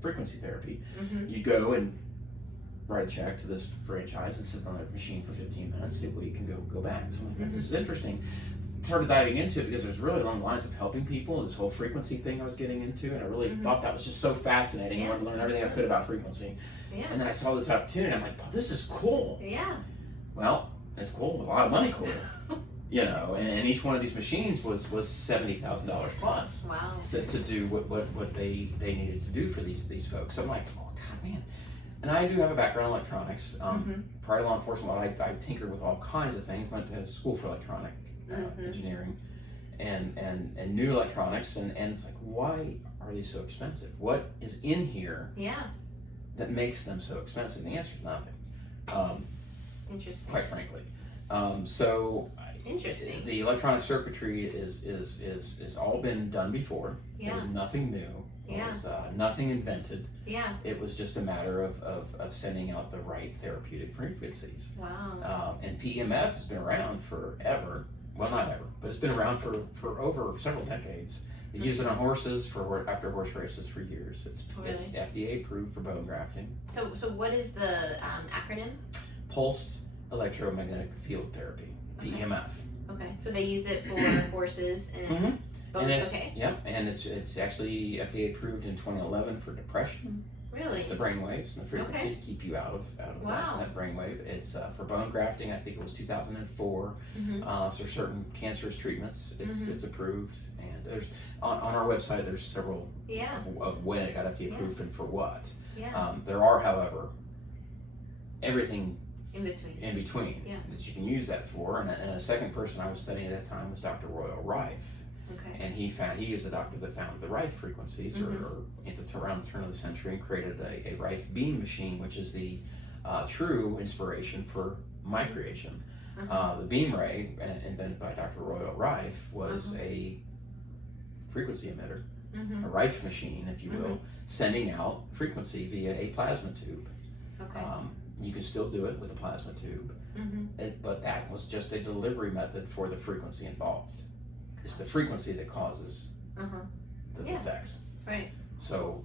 frequency therapy, you'd go and write a check to this franchise and sit on their machine for 15 minutes a week and go back. So I'm like, this is interesting. Started diving into it because there's really along the lines of helping people, this whole frequency thing I was getting into, and I really thought that was just so fascinating. I wanted to learn everything I could about frequency. And then I saw this opportunity, and I'm like, oh, this is cool. Well, it's cool, a lot of money cool. And each one of these machines was $70,000 plus. Wow. To do what they needed to do for these folks. So I'm like, oh God, man. And I do have a background in electronics. Prior to law enforcement, I tinkered with all kinds of things. Went to school for electronic engineering, and knew electronics. And it's like, why are these so expensive? What is in here Yeah. that makes them so expensive? The answer is nothing. Interesting. Quite frankly. So Interesting. the electronic circuitry is all been done before. Yeah. There's nothing new. Yeah. There's nothing invented. Yeah. It was just a matter of sending out the right therapeutic frequencies. Wow. And PEMF has been around forever. Well, not ever, but it's been around for over several decades. They use it on horses after horse races for years. It's FDA approved for bone grafting. So what is the acronym? Pulsed electromagnetic field therapy, PEMF. Okay. So they use it for horses and bone. And it's actually FDA approved in 2011 for depression. Really? It's the brain waves and the frequency to keep you out of that brain wave. It's for bone grafting. I think it was 2004. So certain cancerous treatments, it's approved. And there's on our website there's several of when it got FDA approved and for what. Yeah. There are, however, everything in between that you can use that for. And a second person I was studying at that time was Dr. Royal Rife. Okay. And he is the doctor that found the Rife frequencies, or around the turn of the century, and created a Rife beam machine, which is the true inspiration for my creation. The beam ray, invented by Dr. Royal Rife, was a frequency emitter, a Rife machine, if you will, sending out frequency via a plasma tube. Okay. You can still do it with a plasma tube, but that was just a delivery method for the frequency involved. It's the frequency that causes the effects. Right. So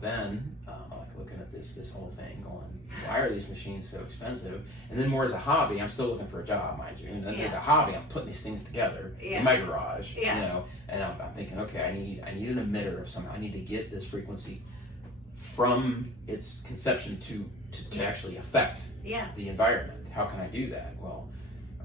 then, like looking at this whole thing, going, why are these machines so expensive? And then more as a hobby, I'm still looking for a job, mind you. And then as a hobby, I'm putting these things together in my garage, you know. And I'm thinking, okay, I need an emitter of some. I need to get this frequency from its conception to actually affect the environment. How can I do that? Well,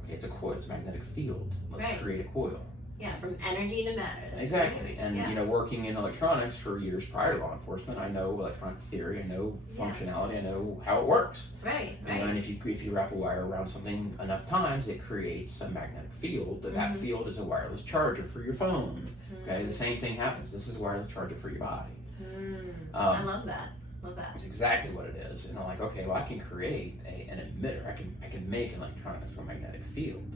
okay, it's a coil. It's a magnetic field. Let's create a coil. Yeah, from energy to matter. That's exactly. And you know, working in electronics for years prior to law enforcement, I know electronic theory, I know functionality, I know how it works. Right. And if you wrap a wire around something enough times, it creates a magnetic field. That field is a wireless charger for your phone. Okay, the same thing happens. This is a wireless charger for your body. I love that. That's exactly what it is. And I'm like, okay, well, I can create an emitter. I can make an electromagnetic field.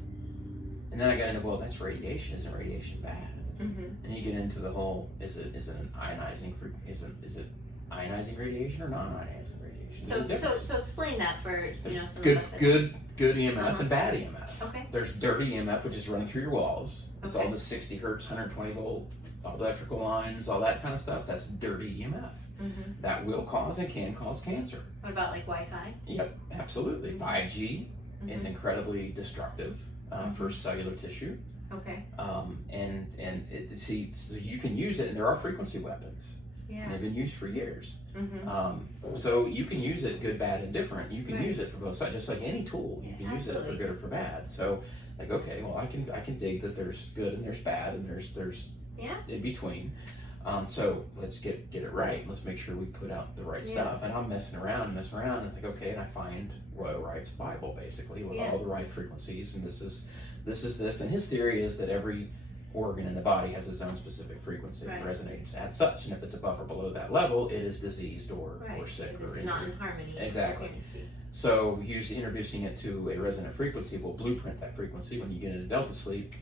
And then I got into, well, that's radiation. Isn't radiation bad? And you get into the whole, is it an ionizing is it ionizing radiation or non-ionizing radiation? So explain that for some good of us. Good EMF and bad EMF. Okay. There's dirty EMF, which is running through your walls. It's all the 60 hertz, 120 volt, all the electrical lines, all that kind of stuff. That's dirty EMF. That will cause and can cause cancer. What about like Wi-Fi? Yep, absolutely. 5G is incredibly destructive for cellular tissue. Okay. So you can use it, and there are frequency weapons. Yeah. And they've been used for years. So you can use it good, bad, and different. You can use it for both sides, just like any tool. You can use it for good or for bad. So, like, okay, well, I can dig that there's good and there's bad and there's in between. So let's get it right. Let's make sure we put out the right stuff. And I'm messing around, and like, okay, and I find Royal Rife's Bible basically with all the right frequencies, and this is this. And his theory is that every organ in the body has its own specific frequency of resonance as such, and if it's above or below that level, it is diseased or sick or injured. It's not in harmony. Exactly. So usually introducing it to a resonant frequency will blueprint that frequency. When you get into delta sleep,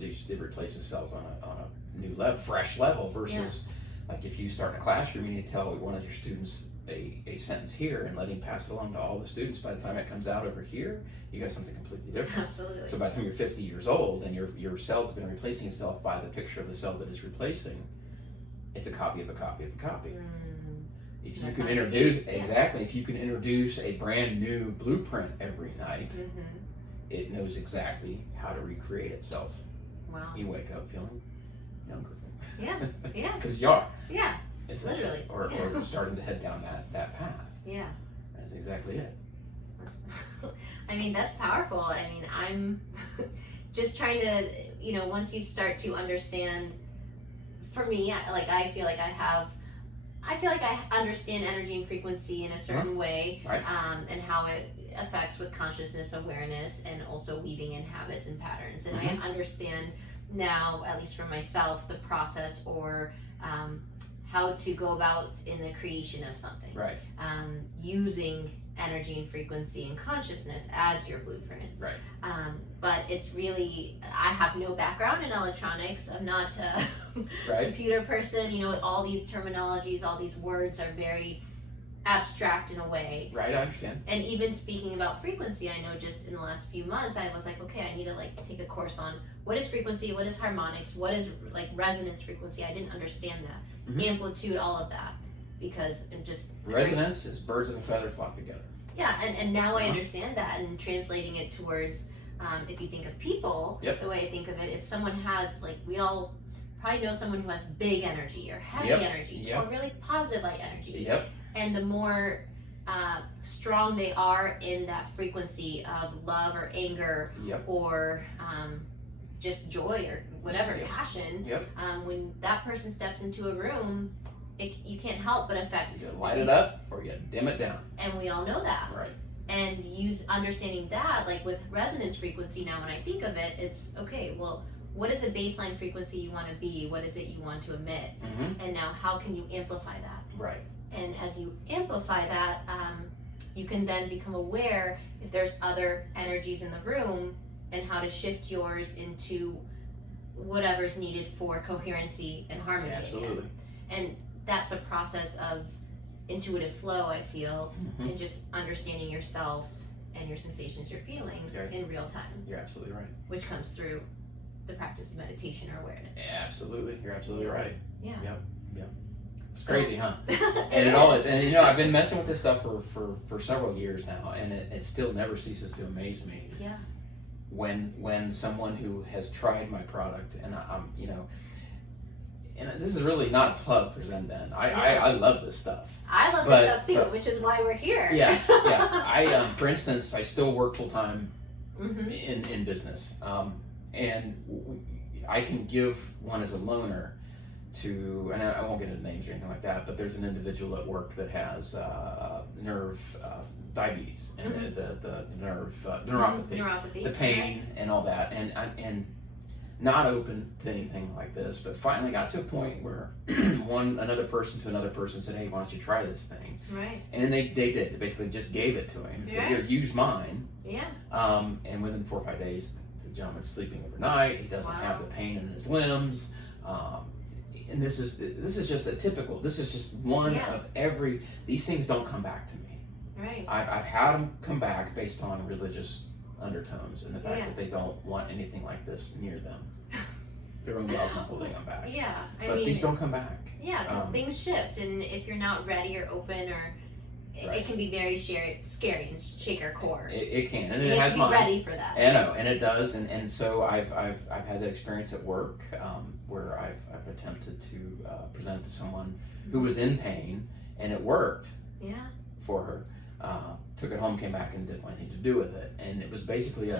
it replaces cells on a new level, fresh level, versus like if you start in a classroom, you need to tell one of your students a sentence here and let him pass it along to all the students. By the time it comes out over here, you got something completely different. Absolutely. So by the time you're 50 years old and your cell's been replacing itself by the picture of the cell that it's replacing, it's a copy of a copy of a copy. If you can introduce if you can introduce a brand new blueprint every night, it knows exactly how to recreate itself. Wow. You wake up feeling younger. Yeah. Because you are. Yeah. Literally. Or starting to head down that path. Yeah. That's exactly it. I mean, that's powerful. I mean, I'm just trying to, once you start to understand, for me, I feel like I understand energy and frequency in a certain way, and how it affects with consciousness, awareness, and also weaving in habits and patterns. And I understand now, at least for myself, the process or how to go about in the creation of something. Right. Using energy and frequency and consciousness as your blueprint. Right. But it's really, I have no background in electronics. I'm not a Right. computer person. You know, all these terminologies, all these words are very abstract in a way. Right, I understand. And even speaking about frequency, I know just in the last few months, I was like, okay, I need to like take a course on what is frequency, what is harmonics, what is like resonance frequency. I didn't understand that. Mhm. Amplitude, all of that. Because it just... Resonance is birds of a feather flock together. Yeah, and now I understand that, and translating it towards, if you think of people, Yep. the way I think of it, if someone has, like, we all probably know someone who has big energy or heavy Yep. energy Yep. or really positive light energy. Yep. And the more strong they are in that frequency of love or anger Yep. or just joy or whatever, Yep. passion, Yep. when that person steps into a room, you can't help but affect. You light it up or you dim it down. And we all know that. Right. And understanding that, like with resonance frequency now, when I think of it, it's okay, well, what is the baseline frequency you want to be? What is it you want to emit? Mm-hmm. And now how can you amplify that? Right. And as you amplify that, you can then become aware if there's other energies in the room and how to shift yours into whatever's needed for coherency and harmony. Absolutely. And that's a process of intuitive flow, I feel, Mhm. and just understanding yourself and your sensations, your feelings Okay. in real time, You're absolutely right. which comes through the practice of meditation or awareness. Absolutely. You're absolutely right. Yeah. Yep. Yep. It's crazy, huh? And it always, and you know, I've been messing with this stuff for several years now, and it still never ceases to amaze me. Yeah. When someone who has tried my product, and I'm, you know, and this is really not a plug for ZenDen. I love this stuff. I love this stuff too, which is why we're here. Yes, yeah. I, for instance, I still work full time Mm-hmm. in business, and I can give one as a loaner to, and I won't get into names or anything like that, but there's an individual at work that has nerve diabetes and Mhm. the nerve neuropathy, the pain and all that, and not open to anything like this, but finally got to a point where another person said, hey, why don't you try this thing? Right. And they did. They basically just gave it to him and said, Right. here, use mine. Yeah. And within 4 or 5 days, the gentleman's sleeping overnight. He doesn't Wow. have the pain in his limbs. And this is just a typical. This is just one Yes. of every. These things don't come back to me. Right. I've had them come back based on religious undertones and the fact Yeah. that they don't want anything like this near them. Their own love not holding them back. Yeah. But these don't come back. Yeah, because things shift, and if you're not ready or open, or Right. it can be very scary and shake our core. It can, and You it have has to be mine. ready for that. I know, and it does, and so I've had that experience at work where I've attempted to present to someone who was in pain, and it worked Yeah. for her. Took it home, came back, and didn't want anything to do with it, and it was basically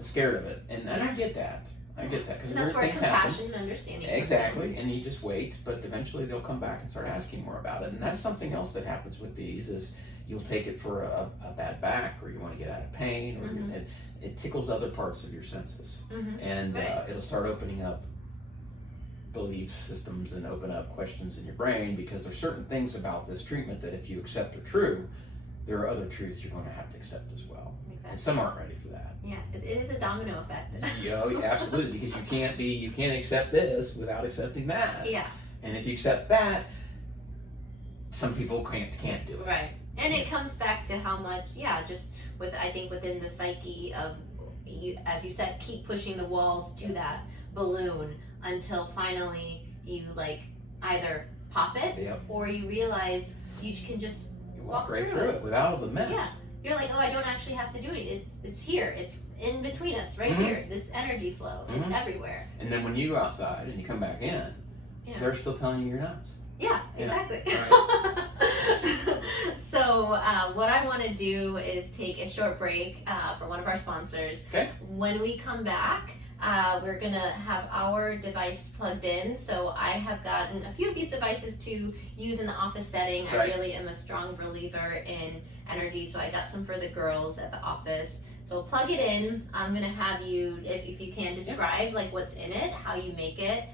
scared of it, and I get that. I get that because And that's where things happen. compassion and understanding. Exactly, and you just wait, but eventually they'll come back and start asking more about it, and that's something else that happens with these is you'll take it for a bad back, or you want to get out of pain, or Mhm. it tickles other parts of your senses, Mm-hmm. and Right. it'll start opening up belief systems and open up questions in your brain, because there's certain things about this treatment that if you accept are true, there are other truths you're going to have to accept as well, Exactly. and some aren't ready for that. Yeah, it is a domino effect. Yeah, absolutely, because you can't accept this without accepting that. Yeah. And if you accept that, some people can't do it. Right. And it comes back to how much, just I think within the psyche of, you, as you said, keep pushing the walls to that balloon until finally you like either pop it Yep. or you realize you can just You walk walk right through through it. it without all the mess. Yeah. You're like, oh, I don't actually have to do it. It's here. It's in between us, right Mhm. here. This energy flow. It's Mhm. everywhere. And then when you go outside and you come back in, Yeah. they're still telling you you're nuts. Yeah, Yeah. exactly. So what I want to do is take a short break for one of our sponsors. Okay. When we come back, we're going to have our device plugged in. So I have gotten a few of these devices to use in the office setting. Right. I really am a strong believer in energy. So I got some for the girls at the office So we'll plug it in. I'm gonna have you, if you can, describe like what's in it, how you make it.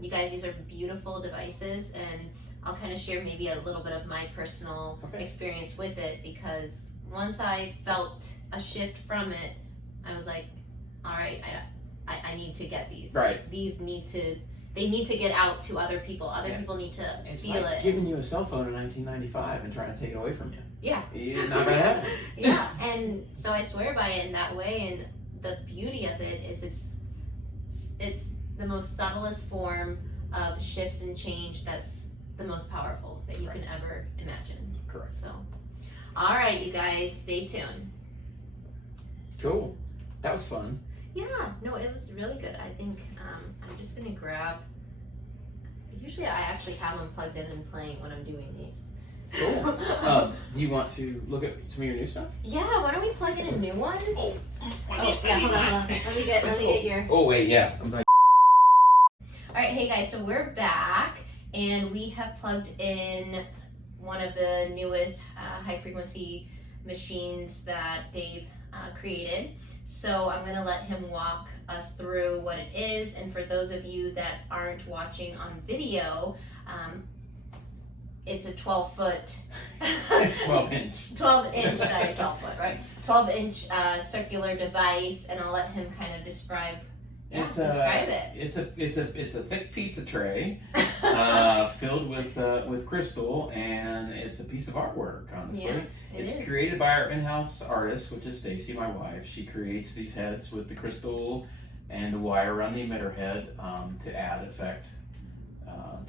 You guys, these are beautiful devices, and I'll kind of share maybe a little bit of my personal experience with it, because once I felt a shift from it, I was like, all right, I need to get these. Right. Like, these need to get out to other people. Other people need to feel like it. Giving you a cell phone in 1995 and trying to take it away from you. Yeah. It's not gonna happen. Yeah, and so I swear by it in that way, and the beauty of it is it's the most subtlest form of shifts and change that's the most powerful that you can ever imagine. Correct. So, all right, you guys, stay tuned. Cool. That was fun. Yeah, no, it was really good. I think I'm just gonna grab. Usually, I actually have them plugged in and playing when I'm doing these. Cool. Do you want to look at some of your new stuff? Yeah, why don't we plug in a new one? Oh, yeah, hold on. Let me get your. Oh wait, yeah. I'm like. All right, hey guys, so we're back, and we have plugged in one of the newest high frequency machines that Dave created. So I'm gonna let him walk us through what it is, and for those of you that aren't watching on video, it's a 12-foot 12-inch. 12-inch, sorry, 12-foot, right? 12-inch circular device, and I'll let him kind of describe it. It's a thick pizza tray filled with crystal, and it's a piece of artwork. Honestly, yeah, it's created by our in-house artist, which is Stacy, my wife. She creates these heads with the crystal and the wire around the emitter head to add effect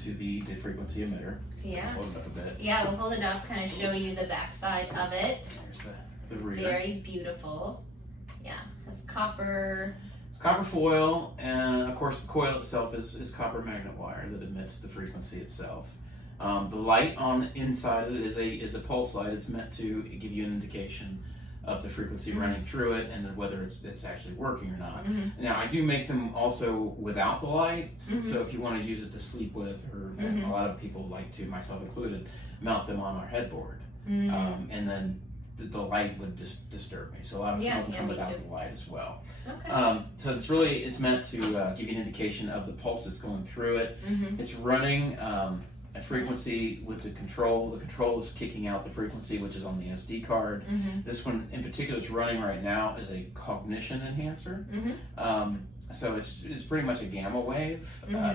to the frequency emitter. Yeah. Hold it up a bit. Yeah, we'll hold it up, kind of show you the backside of it. There's the reader. Very beautiful. Yeah, it's copper. It's copper foil, and of course the coil itself is copper magnet wire that emits the frequency itself. The light on the inside of it is a pulse light. It's meant to give you an indication of the frequency running through it, and then whether it's actually working or not. Now, I do make them also without the light, so if you want to use it to sleep with, or a lot of people like to, myself included, mount them on our headboard, and then the light would just disturb me. So a lot of people come without the light as well. Okay. So it's meant to give you an indication of the pulse that's going through it. It's running a frequency with the control. The control is kicking out the frequency, which is on the SD card. This one in particular is running right now is a cognition enhancer. So it's pretty much a gamma wave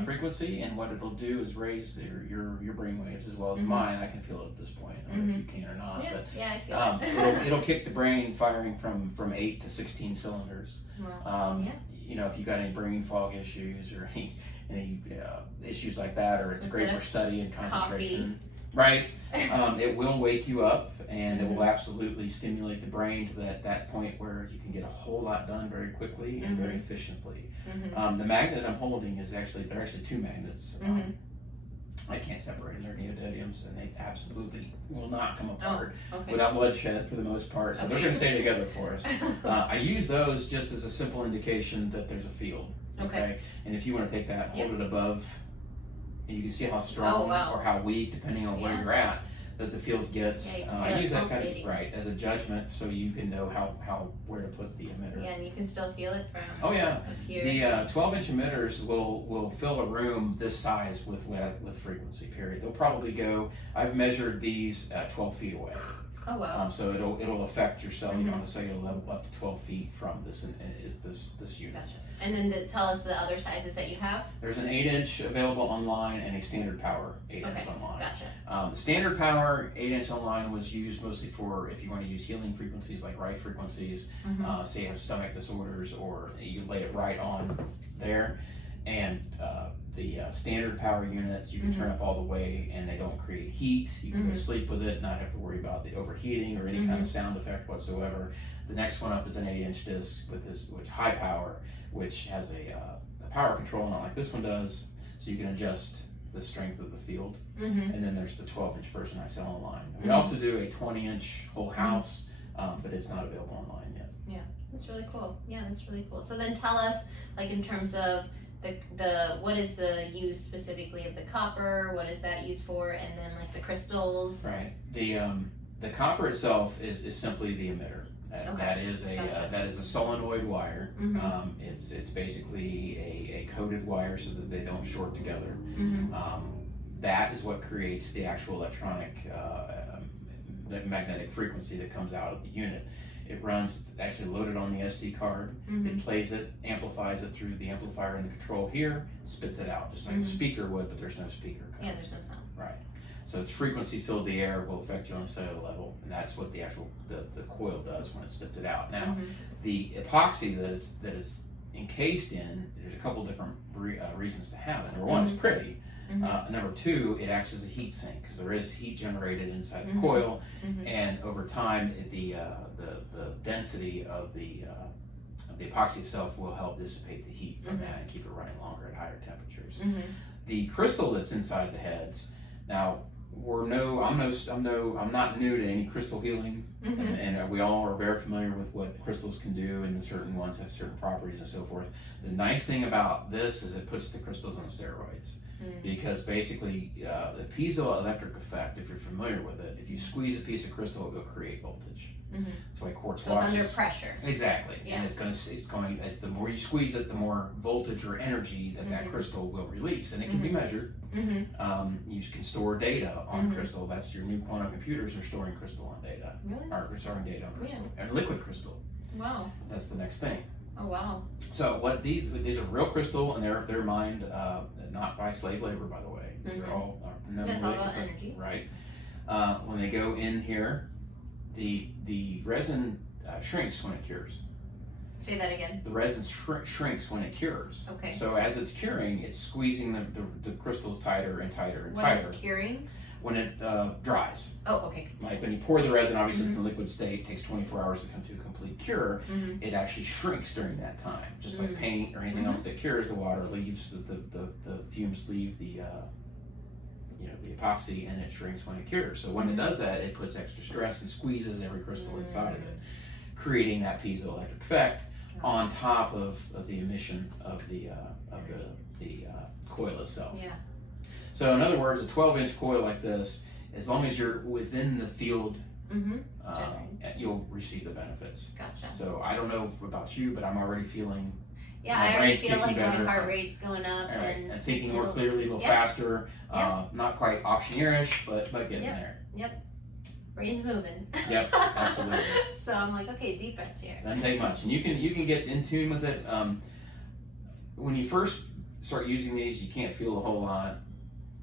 frequency, and what it'll do is raise your brain waves as well as mine. I can feel it at this point. I don't know if you can or not, Yeah, but yeah, I feel it. it'll kick the brain firing from 8 to 16 cylinders. Wow. You know, if you got any brain fog issues or any issues like that, or it's great for study and concentration. Right. It will wake you up, and it will absolutely stimulate the brain to that point where you can get a whole lot done very quickly and very efficiently. The magnet I'm holding they're actually two magnets. I can't separate them. They're neodymiums, and they absolutely will not come apart without bloodshed for the most part. So they're going to stay together for us. I use those just as a simple indication that there's a field. Okay. And if you want to take that, hold it above, and you can see how strong or how weak, depending on where you're at, that the field gets. I use that kind of as a judgment, so you can know where to put the emitter. Yeah, and you can still feel it from. Oh yeah, up here. the 12-inch emitters will fill a room this size with frequency. Period. They'll probably go. I've measured these 12 feet away. Oh wow. So it'll affect your cell, on a cellular level up to 12 feet from this unit. Gotcha. And then tell us the other sizes that you have. There's an 8-inch available online and a standard power 8-inch online. Gotcha. The standard power 8-inch online was used mostly for if you want to use healing frequencies like right frequencies, say you have stomach disorders, or you lay it right on there. And the standard power units, you can turn up all the way, and they don't create heat. You can go to sleep with it, not have to worry about the overheating or any kind of sound effect whatsoever. The next one up is an 8-inch disc which high power, which has a power control, not like this one does, so you can adjust the strength of the field. And then there's the 12-inch version I sell online. We also do a 20-inch whole house, but it's not available online yet. Yeah, that's really cool. Yeah, that's really cool. So then tell us, like, in terms of the what is the use specifically of the copper? What is that used for? And then like the crystals. Right. The copper itself is simply the emitter. That is a solenoid wire. It's basically a coated wire so that they don't short together. That is what creates the actual electronic the magnetic frequency that comes out of the unit. It runs, it's actually loaded on the SD card. It plays it, amplifies it through the amplifier and the control here, spits it out, just like a speaker would, but there's no speaker cut. Yeah, there's no sound. Right. So its frequency filled the air will affect you on a cellular level, and that's what the actual the coil does when it spits it out. Now, the epoxy that is encased in, there's a couple different reasons to have it. Number one, it's pretty. Number two, it acts as a heat sink because there is heat generated inside the coil, and over time, the density of the epoxy itself will help dissipate the heat from that and keep it running longer at higher temperatures. The crystal that's inside the heads, now I'm not new to any crystal healing, and we all are very familiar with what crystals can do, and certain ones have certain properties and so forth. The nice thing about this is it puts the crystals on steroids. Because basically, the piezoelectric effect, if you're familiar with it, if you squeeze a piece of crystal, it will create voltage. That's why quartz watches. So it's under pressure. Exactly, and it's going as the more you squeeze it, the more voltage or energy that crystal will release, and it can be measured. You can store data on crystal. That's your new quantum computers are storing crystal on data. Really? Or storing data on crystal and liquid crystal. Wow. That's the next thing. Oh wow. So what these are real crystal, and they're mined not by slave labor, by the way. These are all It's all about energy, right? When they go in here, the resin shrinks when it cures. Say that again. The resin shrinks when it cures. Okay. So as it's curing, it's squeezing the crystals tighter and tighter and When tighter. it's curing? When it dries. Oh, okay. Like when you pour the resin, obviously it's in liquid state, it takes 24 hours to come to a complete cure. It actually shrinks during that time. Just like paint or anything else that cures, the water leaves, the fumes leave the epoxy, and it shrinks when it cures. So when it does that, it puts extra stress and squeezes every crystal inside of it, creating that piezoelectric effect on top of the emission of the coil itself. Yeah. So in other words, a 12-inch coil like this, as long as you're within the field, you'll receive the benefits. Gotcha. So I don't know about you, but I'm already feeling. Yeah, my I already brain's feel like kicking better. my heart rate's going up and thinking more clearly, a little faster. Not quite auctioneerish, but getting there. Yep. Brain's moving. Yep, absolutely. So I'm like, okay, deep breaths here. Doesn't take much, and you can get in tune with it. When you first start using these, you can't feel a whole lot,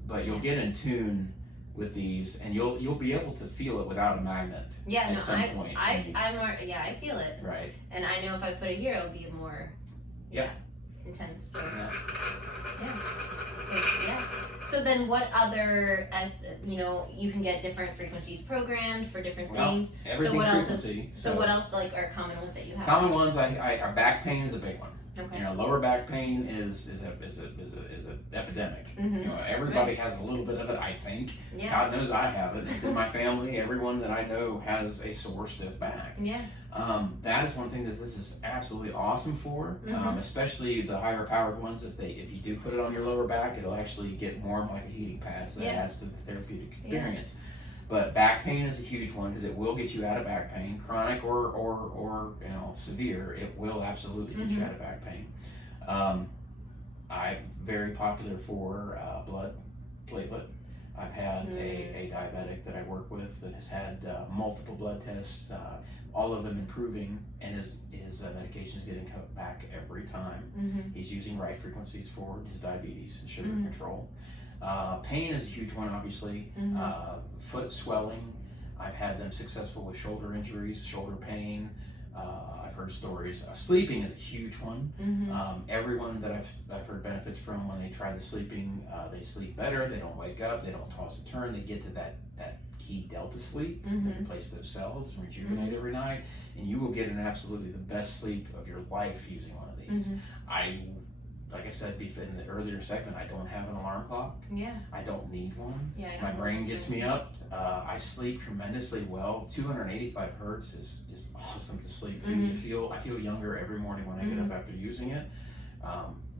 but you'll get in tune with these, and you'll be able to feel it without a magnet. Yeah, at some point. I feel it. Right. And I know if I put it here, it'll be more intense. So, So then what other, you can get different frequencies programmed for different things. Everything's frequency. So what else are common ones that you have? Common ones, our back pain is a big one. Okay. Lower back pain is an epidemic. Everybody has a little bit of it, I think. Yeah. God knows I have it. It's in my family. Everyone that I know has a sore, stiff back. Yeah. That is one thing that this is absolutely awesome for, especially the higher powered ones. If you do put it on your lower back, it'll actually get warm like a heating pad, so that adds to the therapeutic experience. But back pain is a huge one because it will get you out of back pain, chronic or severe. It will absolutely get you out of back pain. I'm very popular for blood platelet. I've had a diabetic that I work with that has had multiple blood tests, all of them improving, and his medication is getting cut back every time. He's using right frequencies for his diabetes and sugar control. Pain is a huge one, obviously. Foot swelling. I've had them successful with shoulder injuries, shoulder pain. I've heard stories. Sleeping is a huge one. Everyone that I've heard benefits from when they try the sleeping, they sleep better. They don't wake up. They don't toss and turn. They get to that key delta sleep, and replace those cells and rejuvenate every night, and you will get absolutely the best sleep of your life using one of these. Like I said in the earlier segment, I don't have an alarm clock. Yeah. I don't need one. Yeah. My brain gets me up. I sleep tremendously well. 285 hertz is awesome to sleep to. I feel younger every morning when I get up after using it.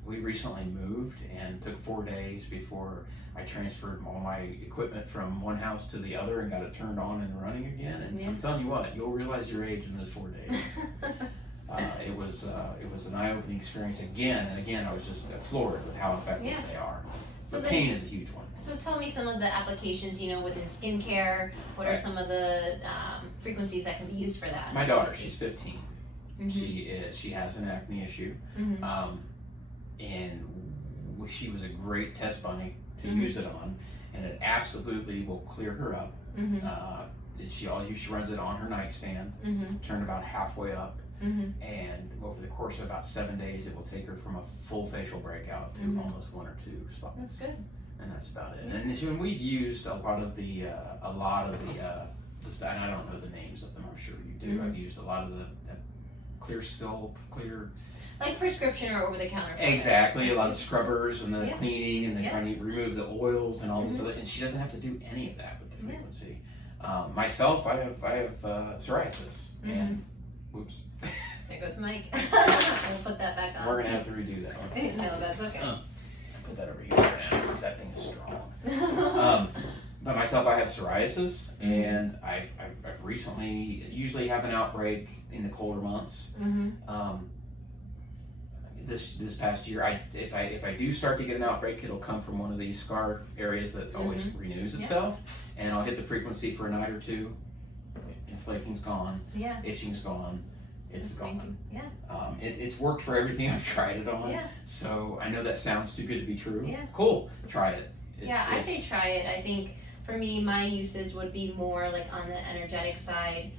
we recently moved and took 4 days before I transferred all my equipment from one house to the other and got it turned on and running again. And I'm telling you what, you'll realize your age in those 4 days. It was an eye-opening experience again and again. I was just floored with how effective they are. So the pain is a huge one. So tell me some of the applications, within skincare. What are some of the frequencies that can be used for that? My daughter, she's 15. She has an acne issue, and she was a great test bunny to use it on, and it absolutely will clear her up. She runs it on her nightstand, turned about halfway up, and over the course of about 7 days, it will take her from a full facial breakout to almost 1 or 2 spots. That's good. And that's about it. And we've used a lot of the and I don't know the names of them. I'm sure you do. I've used a lot of the clear. Like prescription or over-the-counter. Exactly, a lot of scrubbers and the cleaning and the trying to remove the oils and all these other. And she doesn't have to do any of that with the frequency. Myself, I have psoriasis. And whoops. There goes Mike. We'll put that back on. We're gonna have to redo that. No, that's okay. I'll put that over here now because that thing's strong. But myself, I have psoriasis, and I've recently usually have an outbreak in the colder months. This past year, if I do start to get an outbreak, it'll come from one of these scar areas that always renews itself, and I'll hit the frequency for a night or two, and flaking's gone, itching's gone, it's gone. It's worked for everything I've tried it on. So I know that sounds too good to be true. Cool, try it. I say try it. I think for me, my uses would be more like on the energetic side,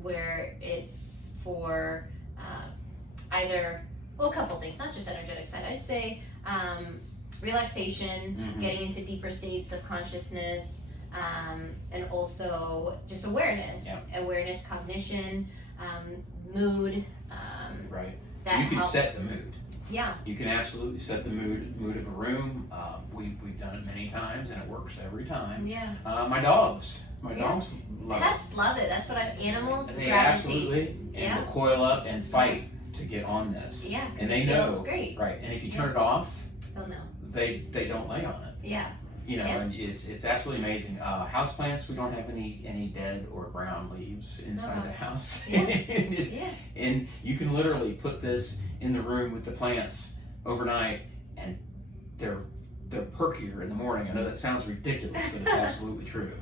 where it's for either, a couple things, not just energetic side. I'd say relaxation, getting into deeper states of consciousness, and also just awareness, cognition, mood. Right. That you can helps. set the mood. Yeah. You can absolutely set the mood of a room. We've done it many times, and it works every time. Yeah. My dogs love Pets love it. That's what animals it. They gravitate. absolutely will coil up and fight to get on this. Yeah. And they it know. Feels great. Right. And if you turn it off, they'll know. They don't lay on it. Yeah. And it's absolutely amazing. Houseplants, we don't have any dead or brown leaves inside the house. And you can literally put this in the room with the plants overnight, and they're perkier in the morning. I know that sounds ridiculous, but it's absolutely true.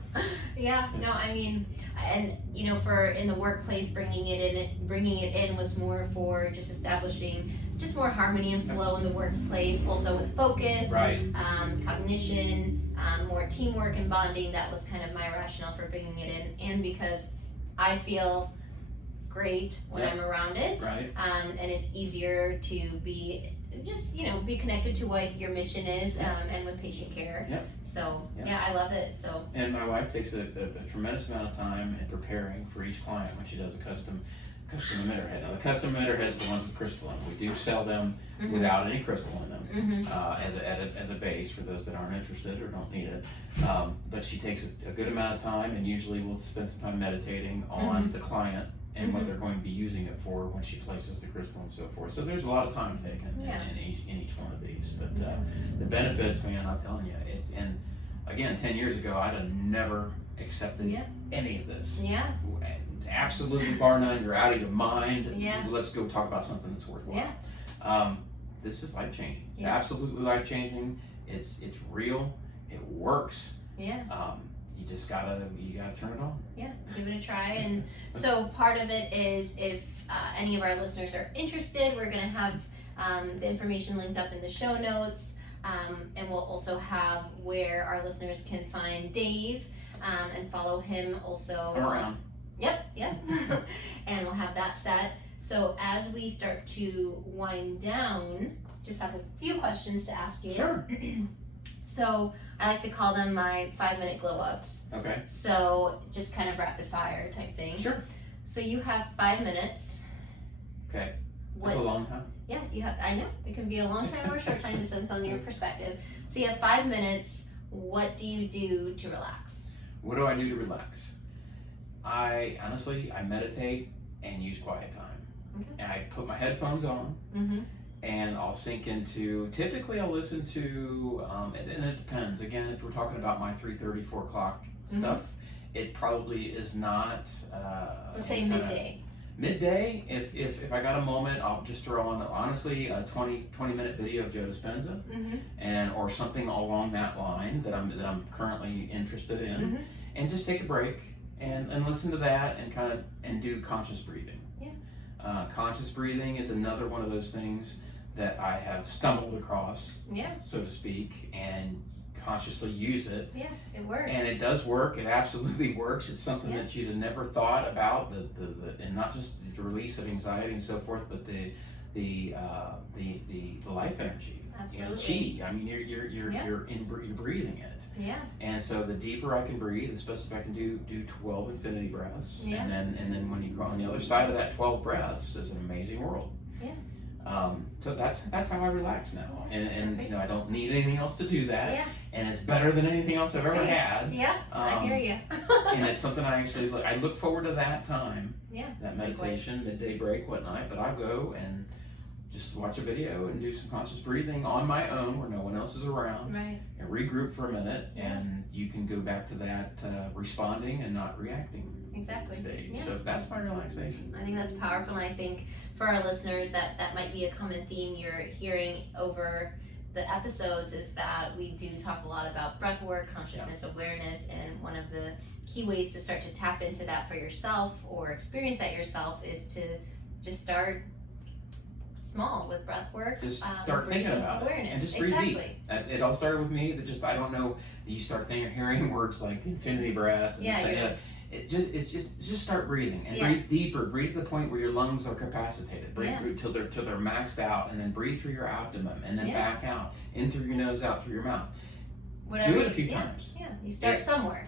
Yeah, no, I mean, and for in the workplace, bringing it in was more for just establishing just more harmony and flow in the workplace. Also with focus, cognition, more teamwork and bonding. That was kind of my rationale for bringing it in, and because I feel great when I'm around it, and it's easier to be just be connected to what your mission is, and with patient care. So I love it. So and my wife takes a tremendous amount of time in preparing for each client when she does a custom emitter head. Now the custom emitter heads are the ones with crystal in. We do sell them without any crystal in them as a base for those that aren't interested or don't need it. But she takes a good amount of time, and usually we'll spend some time meditating on the client and what they're going to be using it for when she places the crystal and so forth. So there's a lot of time taken in each one of these. But the benefits, man, I'm telling you, and again, 10 years ago, I'd have never accepted any of this. Absolutely, bar none, you're out of your mind. Let's go talk about something that's worthwhile. This is life-changing. It's absolutely life-changing. It's real. It works. You just gotta turn it on. Give it a try. And so part of it is, if any of our listeners are interested, we're gonna have the information linked up in the show notes, and we'll also have where our listeners can find Dave, and follow him also. I'm around. Yep. And we'll have that set. So as we start to wind down, just have a few questions to ask you. Sure. So I like to call them my 5-minute glow ups. Okay. So just kind of rapid fire type thing. Sure. So you have 5 minutes. Okay. That's a long time. Yeah, you have. I know it can be a long time or a short time, depends on your perspective. So you have 5 minutes. What do you do to relax? What do I do to relax? I meditate and use quiet time. And I put my headphones on, and I'll sink into, typically I'll listen to, and it depends. Again, if we're talking about my 3:30, 4 o'clock stuff, it probably is not. Let's say midday. Midday, if I got a moment, I'll just throw on, honestly, a 20-minute video of Joe Dispenza, and or something along that line that I'm currently interested in, and just take a break and listen to that and do conscious breathing. Yeah. Conscious breathing is another one of those things that I have stumbled across, so to speak, and consciously use it. Yeah, it works. And it does work. It absolutely works. It's something that you'd have never thought about, and not just the release of anxiety and so forth, but the life energy. Absolutely. Chi. I mean, you're breathing it. Yeah. And so the deeper I can breathe, especially if I can do 12 infinity breaths, and then when you go on the other side of that 12 breaths, is an amazing world. Yeah. So that's how I relax now, and I don't need anything else to do that, and it's better than anything else I've ever had. Yeah, I hear you. And it's something I actually look forward to that time. Yeah, that meditation, midday break, whatnot. But I'll go and just watch a video and do some conscious breathing on my own, where no one else is around, right? And regroup for a minute, and you can go back to that responding and not reacting. Exactly. Stage. Yeah. So that's my relaxation. I think that's powerful, and I think for our listeners that might be a common theme you're hearing over the episodes is that we do talk a lot about breath work, consciousness awareness, and one of the key ways to start to tap into that for yourself or experience that yourself is to just start small with breath work. Just start thinking about awareness. It and just breathe deep. It all started with me. I don't know. You start hearing words like the infinity breath. And just start breathing and breathe deeper. Breathe to the point where your lungs are capacitated. Breathe till they're maxed out, and then breathe through your abdomen, and then back out, in through your nose, out through your mouth. Do it a few times. Yeah, you start somewhere.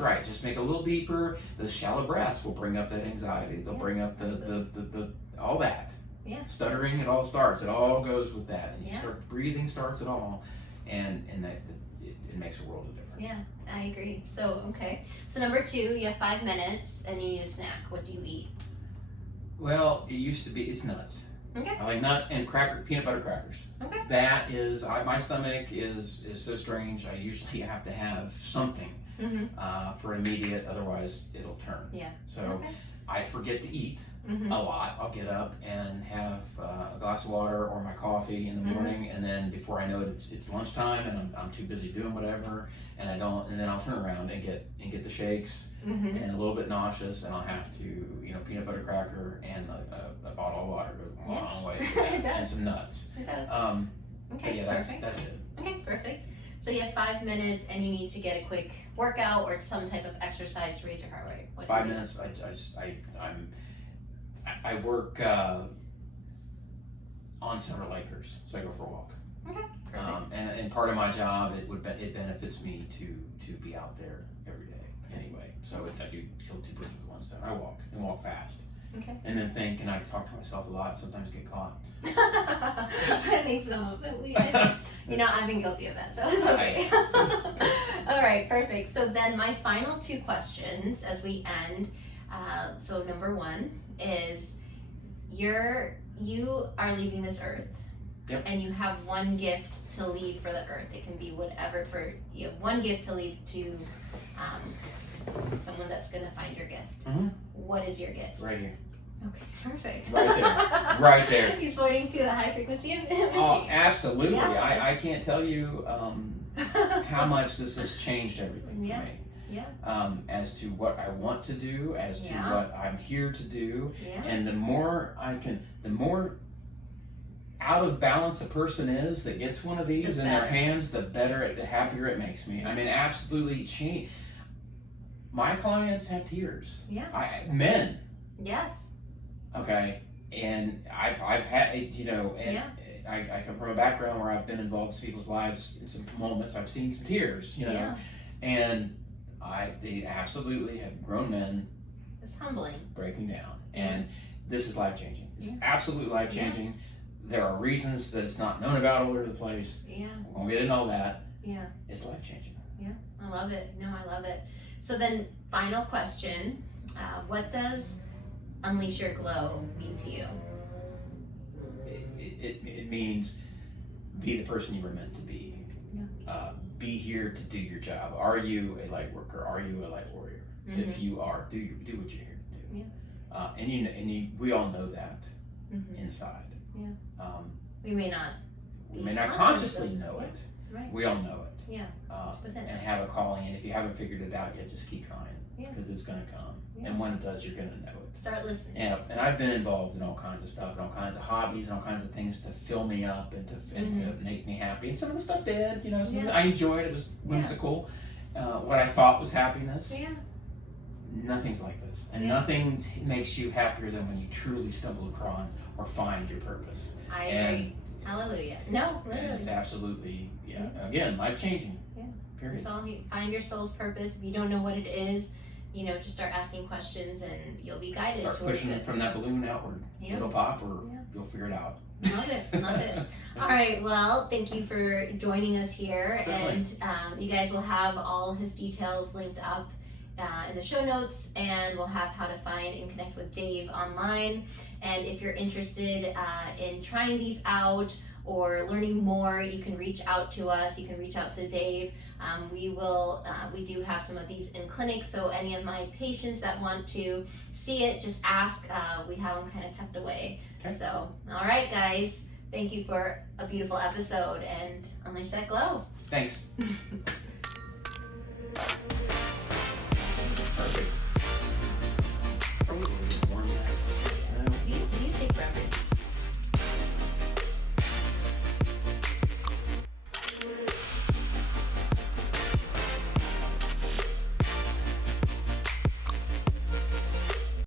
Right. Just make it a little deeper. Those shallow breaths will bring up that anxiety. They'll bring up the all that. Yeah. Stuttering, it all starts. It all goes with that. And you start breathing starts it all, and that it makes a world of difference. Yeah, I agree. So number 2, you have 5 minutes and you need a snack. What do you eat? Well, it used to be, it's nuts. Okay. I like nuts and peanut butter crackers. Okay. That is, my stomach is so strange. I usually have to have something for immediate, otherwise it'll turn. Yeah. So I forget to eat a lot. I'll get up and have a glass of water or my coffee in the morning, and then before I know it, it's lunchtime, and I'm too busy doing whatever, and then I'll turn around and get the shakes, and a little bit nauseous, and I'll have to peanut butter cracker and a bottle of water goes a long way, and some nuts. It does. That's it. Okay, perfect. So you have 5 minutes, and you need to get a quick workout or some type of exercise to raise your heart rate. 5 minutes. I work on several acres, so I go for a walk. Okay. And part of my job, it benefits me to be out there every day anyway. So I do kill 2 birds with 1 stone. I walk and walk fast. Okay. And then think, and I talk to myself a lot. Sometimes get caught. I think so. I've been guilty of that, so it's okay. All right, perfect. So then my final 2 questions as we end. So number 1 is you are leaving this earth. Yep. And you have 1 gift to leave for the earth. It can be whatever you have 1 gift to leave to someone that's going to find your gift. What is your gift? Right here. Okay, perfect. Right there. He's pointing to the high frequency machine. Oh, absolutely. Yeah. I can't tell you how much this has changed everything for me. Yeah. As to what I want to do, as to what I'm here to do, and the more out of balance a person is that gets one of these in their hands, the happier it makes me. I mean, absolutely change. My clients have tears. Yeah. Men. Yes. Okay. And I've had, I come from a background where I've been involved in people's lives in some moments. I've seen some tears, and they absolutely have grown men. It's humbling. Breaking down. And this is life-changing. It's absolutely life-changing. Yeah. There are reasons that it's not known about all over the place. Yeah. We won't get into all that. Yeah. It's life-changing. Yeah. I love it. No, I love it. So then, final question. What does Unleash Your Glow mean to you? it means be the person you were meant to be. Be here to do your job. Are you a light worker? Are you a light warrior? If you are, do what you're here to do. We all know that inside. We may not. We may not consciously know it. Right. We all know it. And have a calling, and if you haven't figured it out yet, just keep trying, because it's going to come. And when it does, you're going to know it. Start listening. And I've been involved in all kinds of stuff, and all kinds of hobbies, and all kinds of things to fill me up and to make me happy. And some of the stuff did, some of the, I enjoyed it. It was whimsical. What I thought was happiness. Nothing's like this, and nothing makes you happier than when you truly stumble upon or find your purpose. I agree. Hallelujah. No, literally. And it's absolutely, again, life-changing. Period. It's all, find your soul's purpose. If you don't know what it is, just start asking questions and you'll be guided. Start pushing it from that balloon outward. It'll pop, or you'll figure it out. Love it. All right, well, thank you for joining us here. Certainly. And you guys will have all his details linked up in the show notes, and we'll have how to find and connect with Dave online. And if you're interested in trying these out or learning more, you can reach out to us. You can reach out to Dave. We do have some of these in clinic, so any of my patients that want to see it, just ask. We have them kind of tucked away. Okay. So, all right, guys, thank you for a beautiful episode, and unleash that glow. Thanks. Perfect.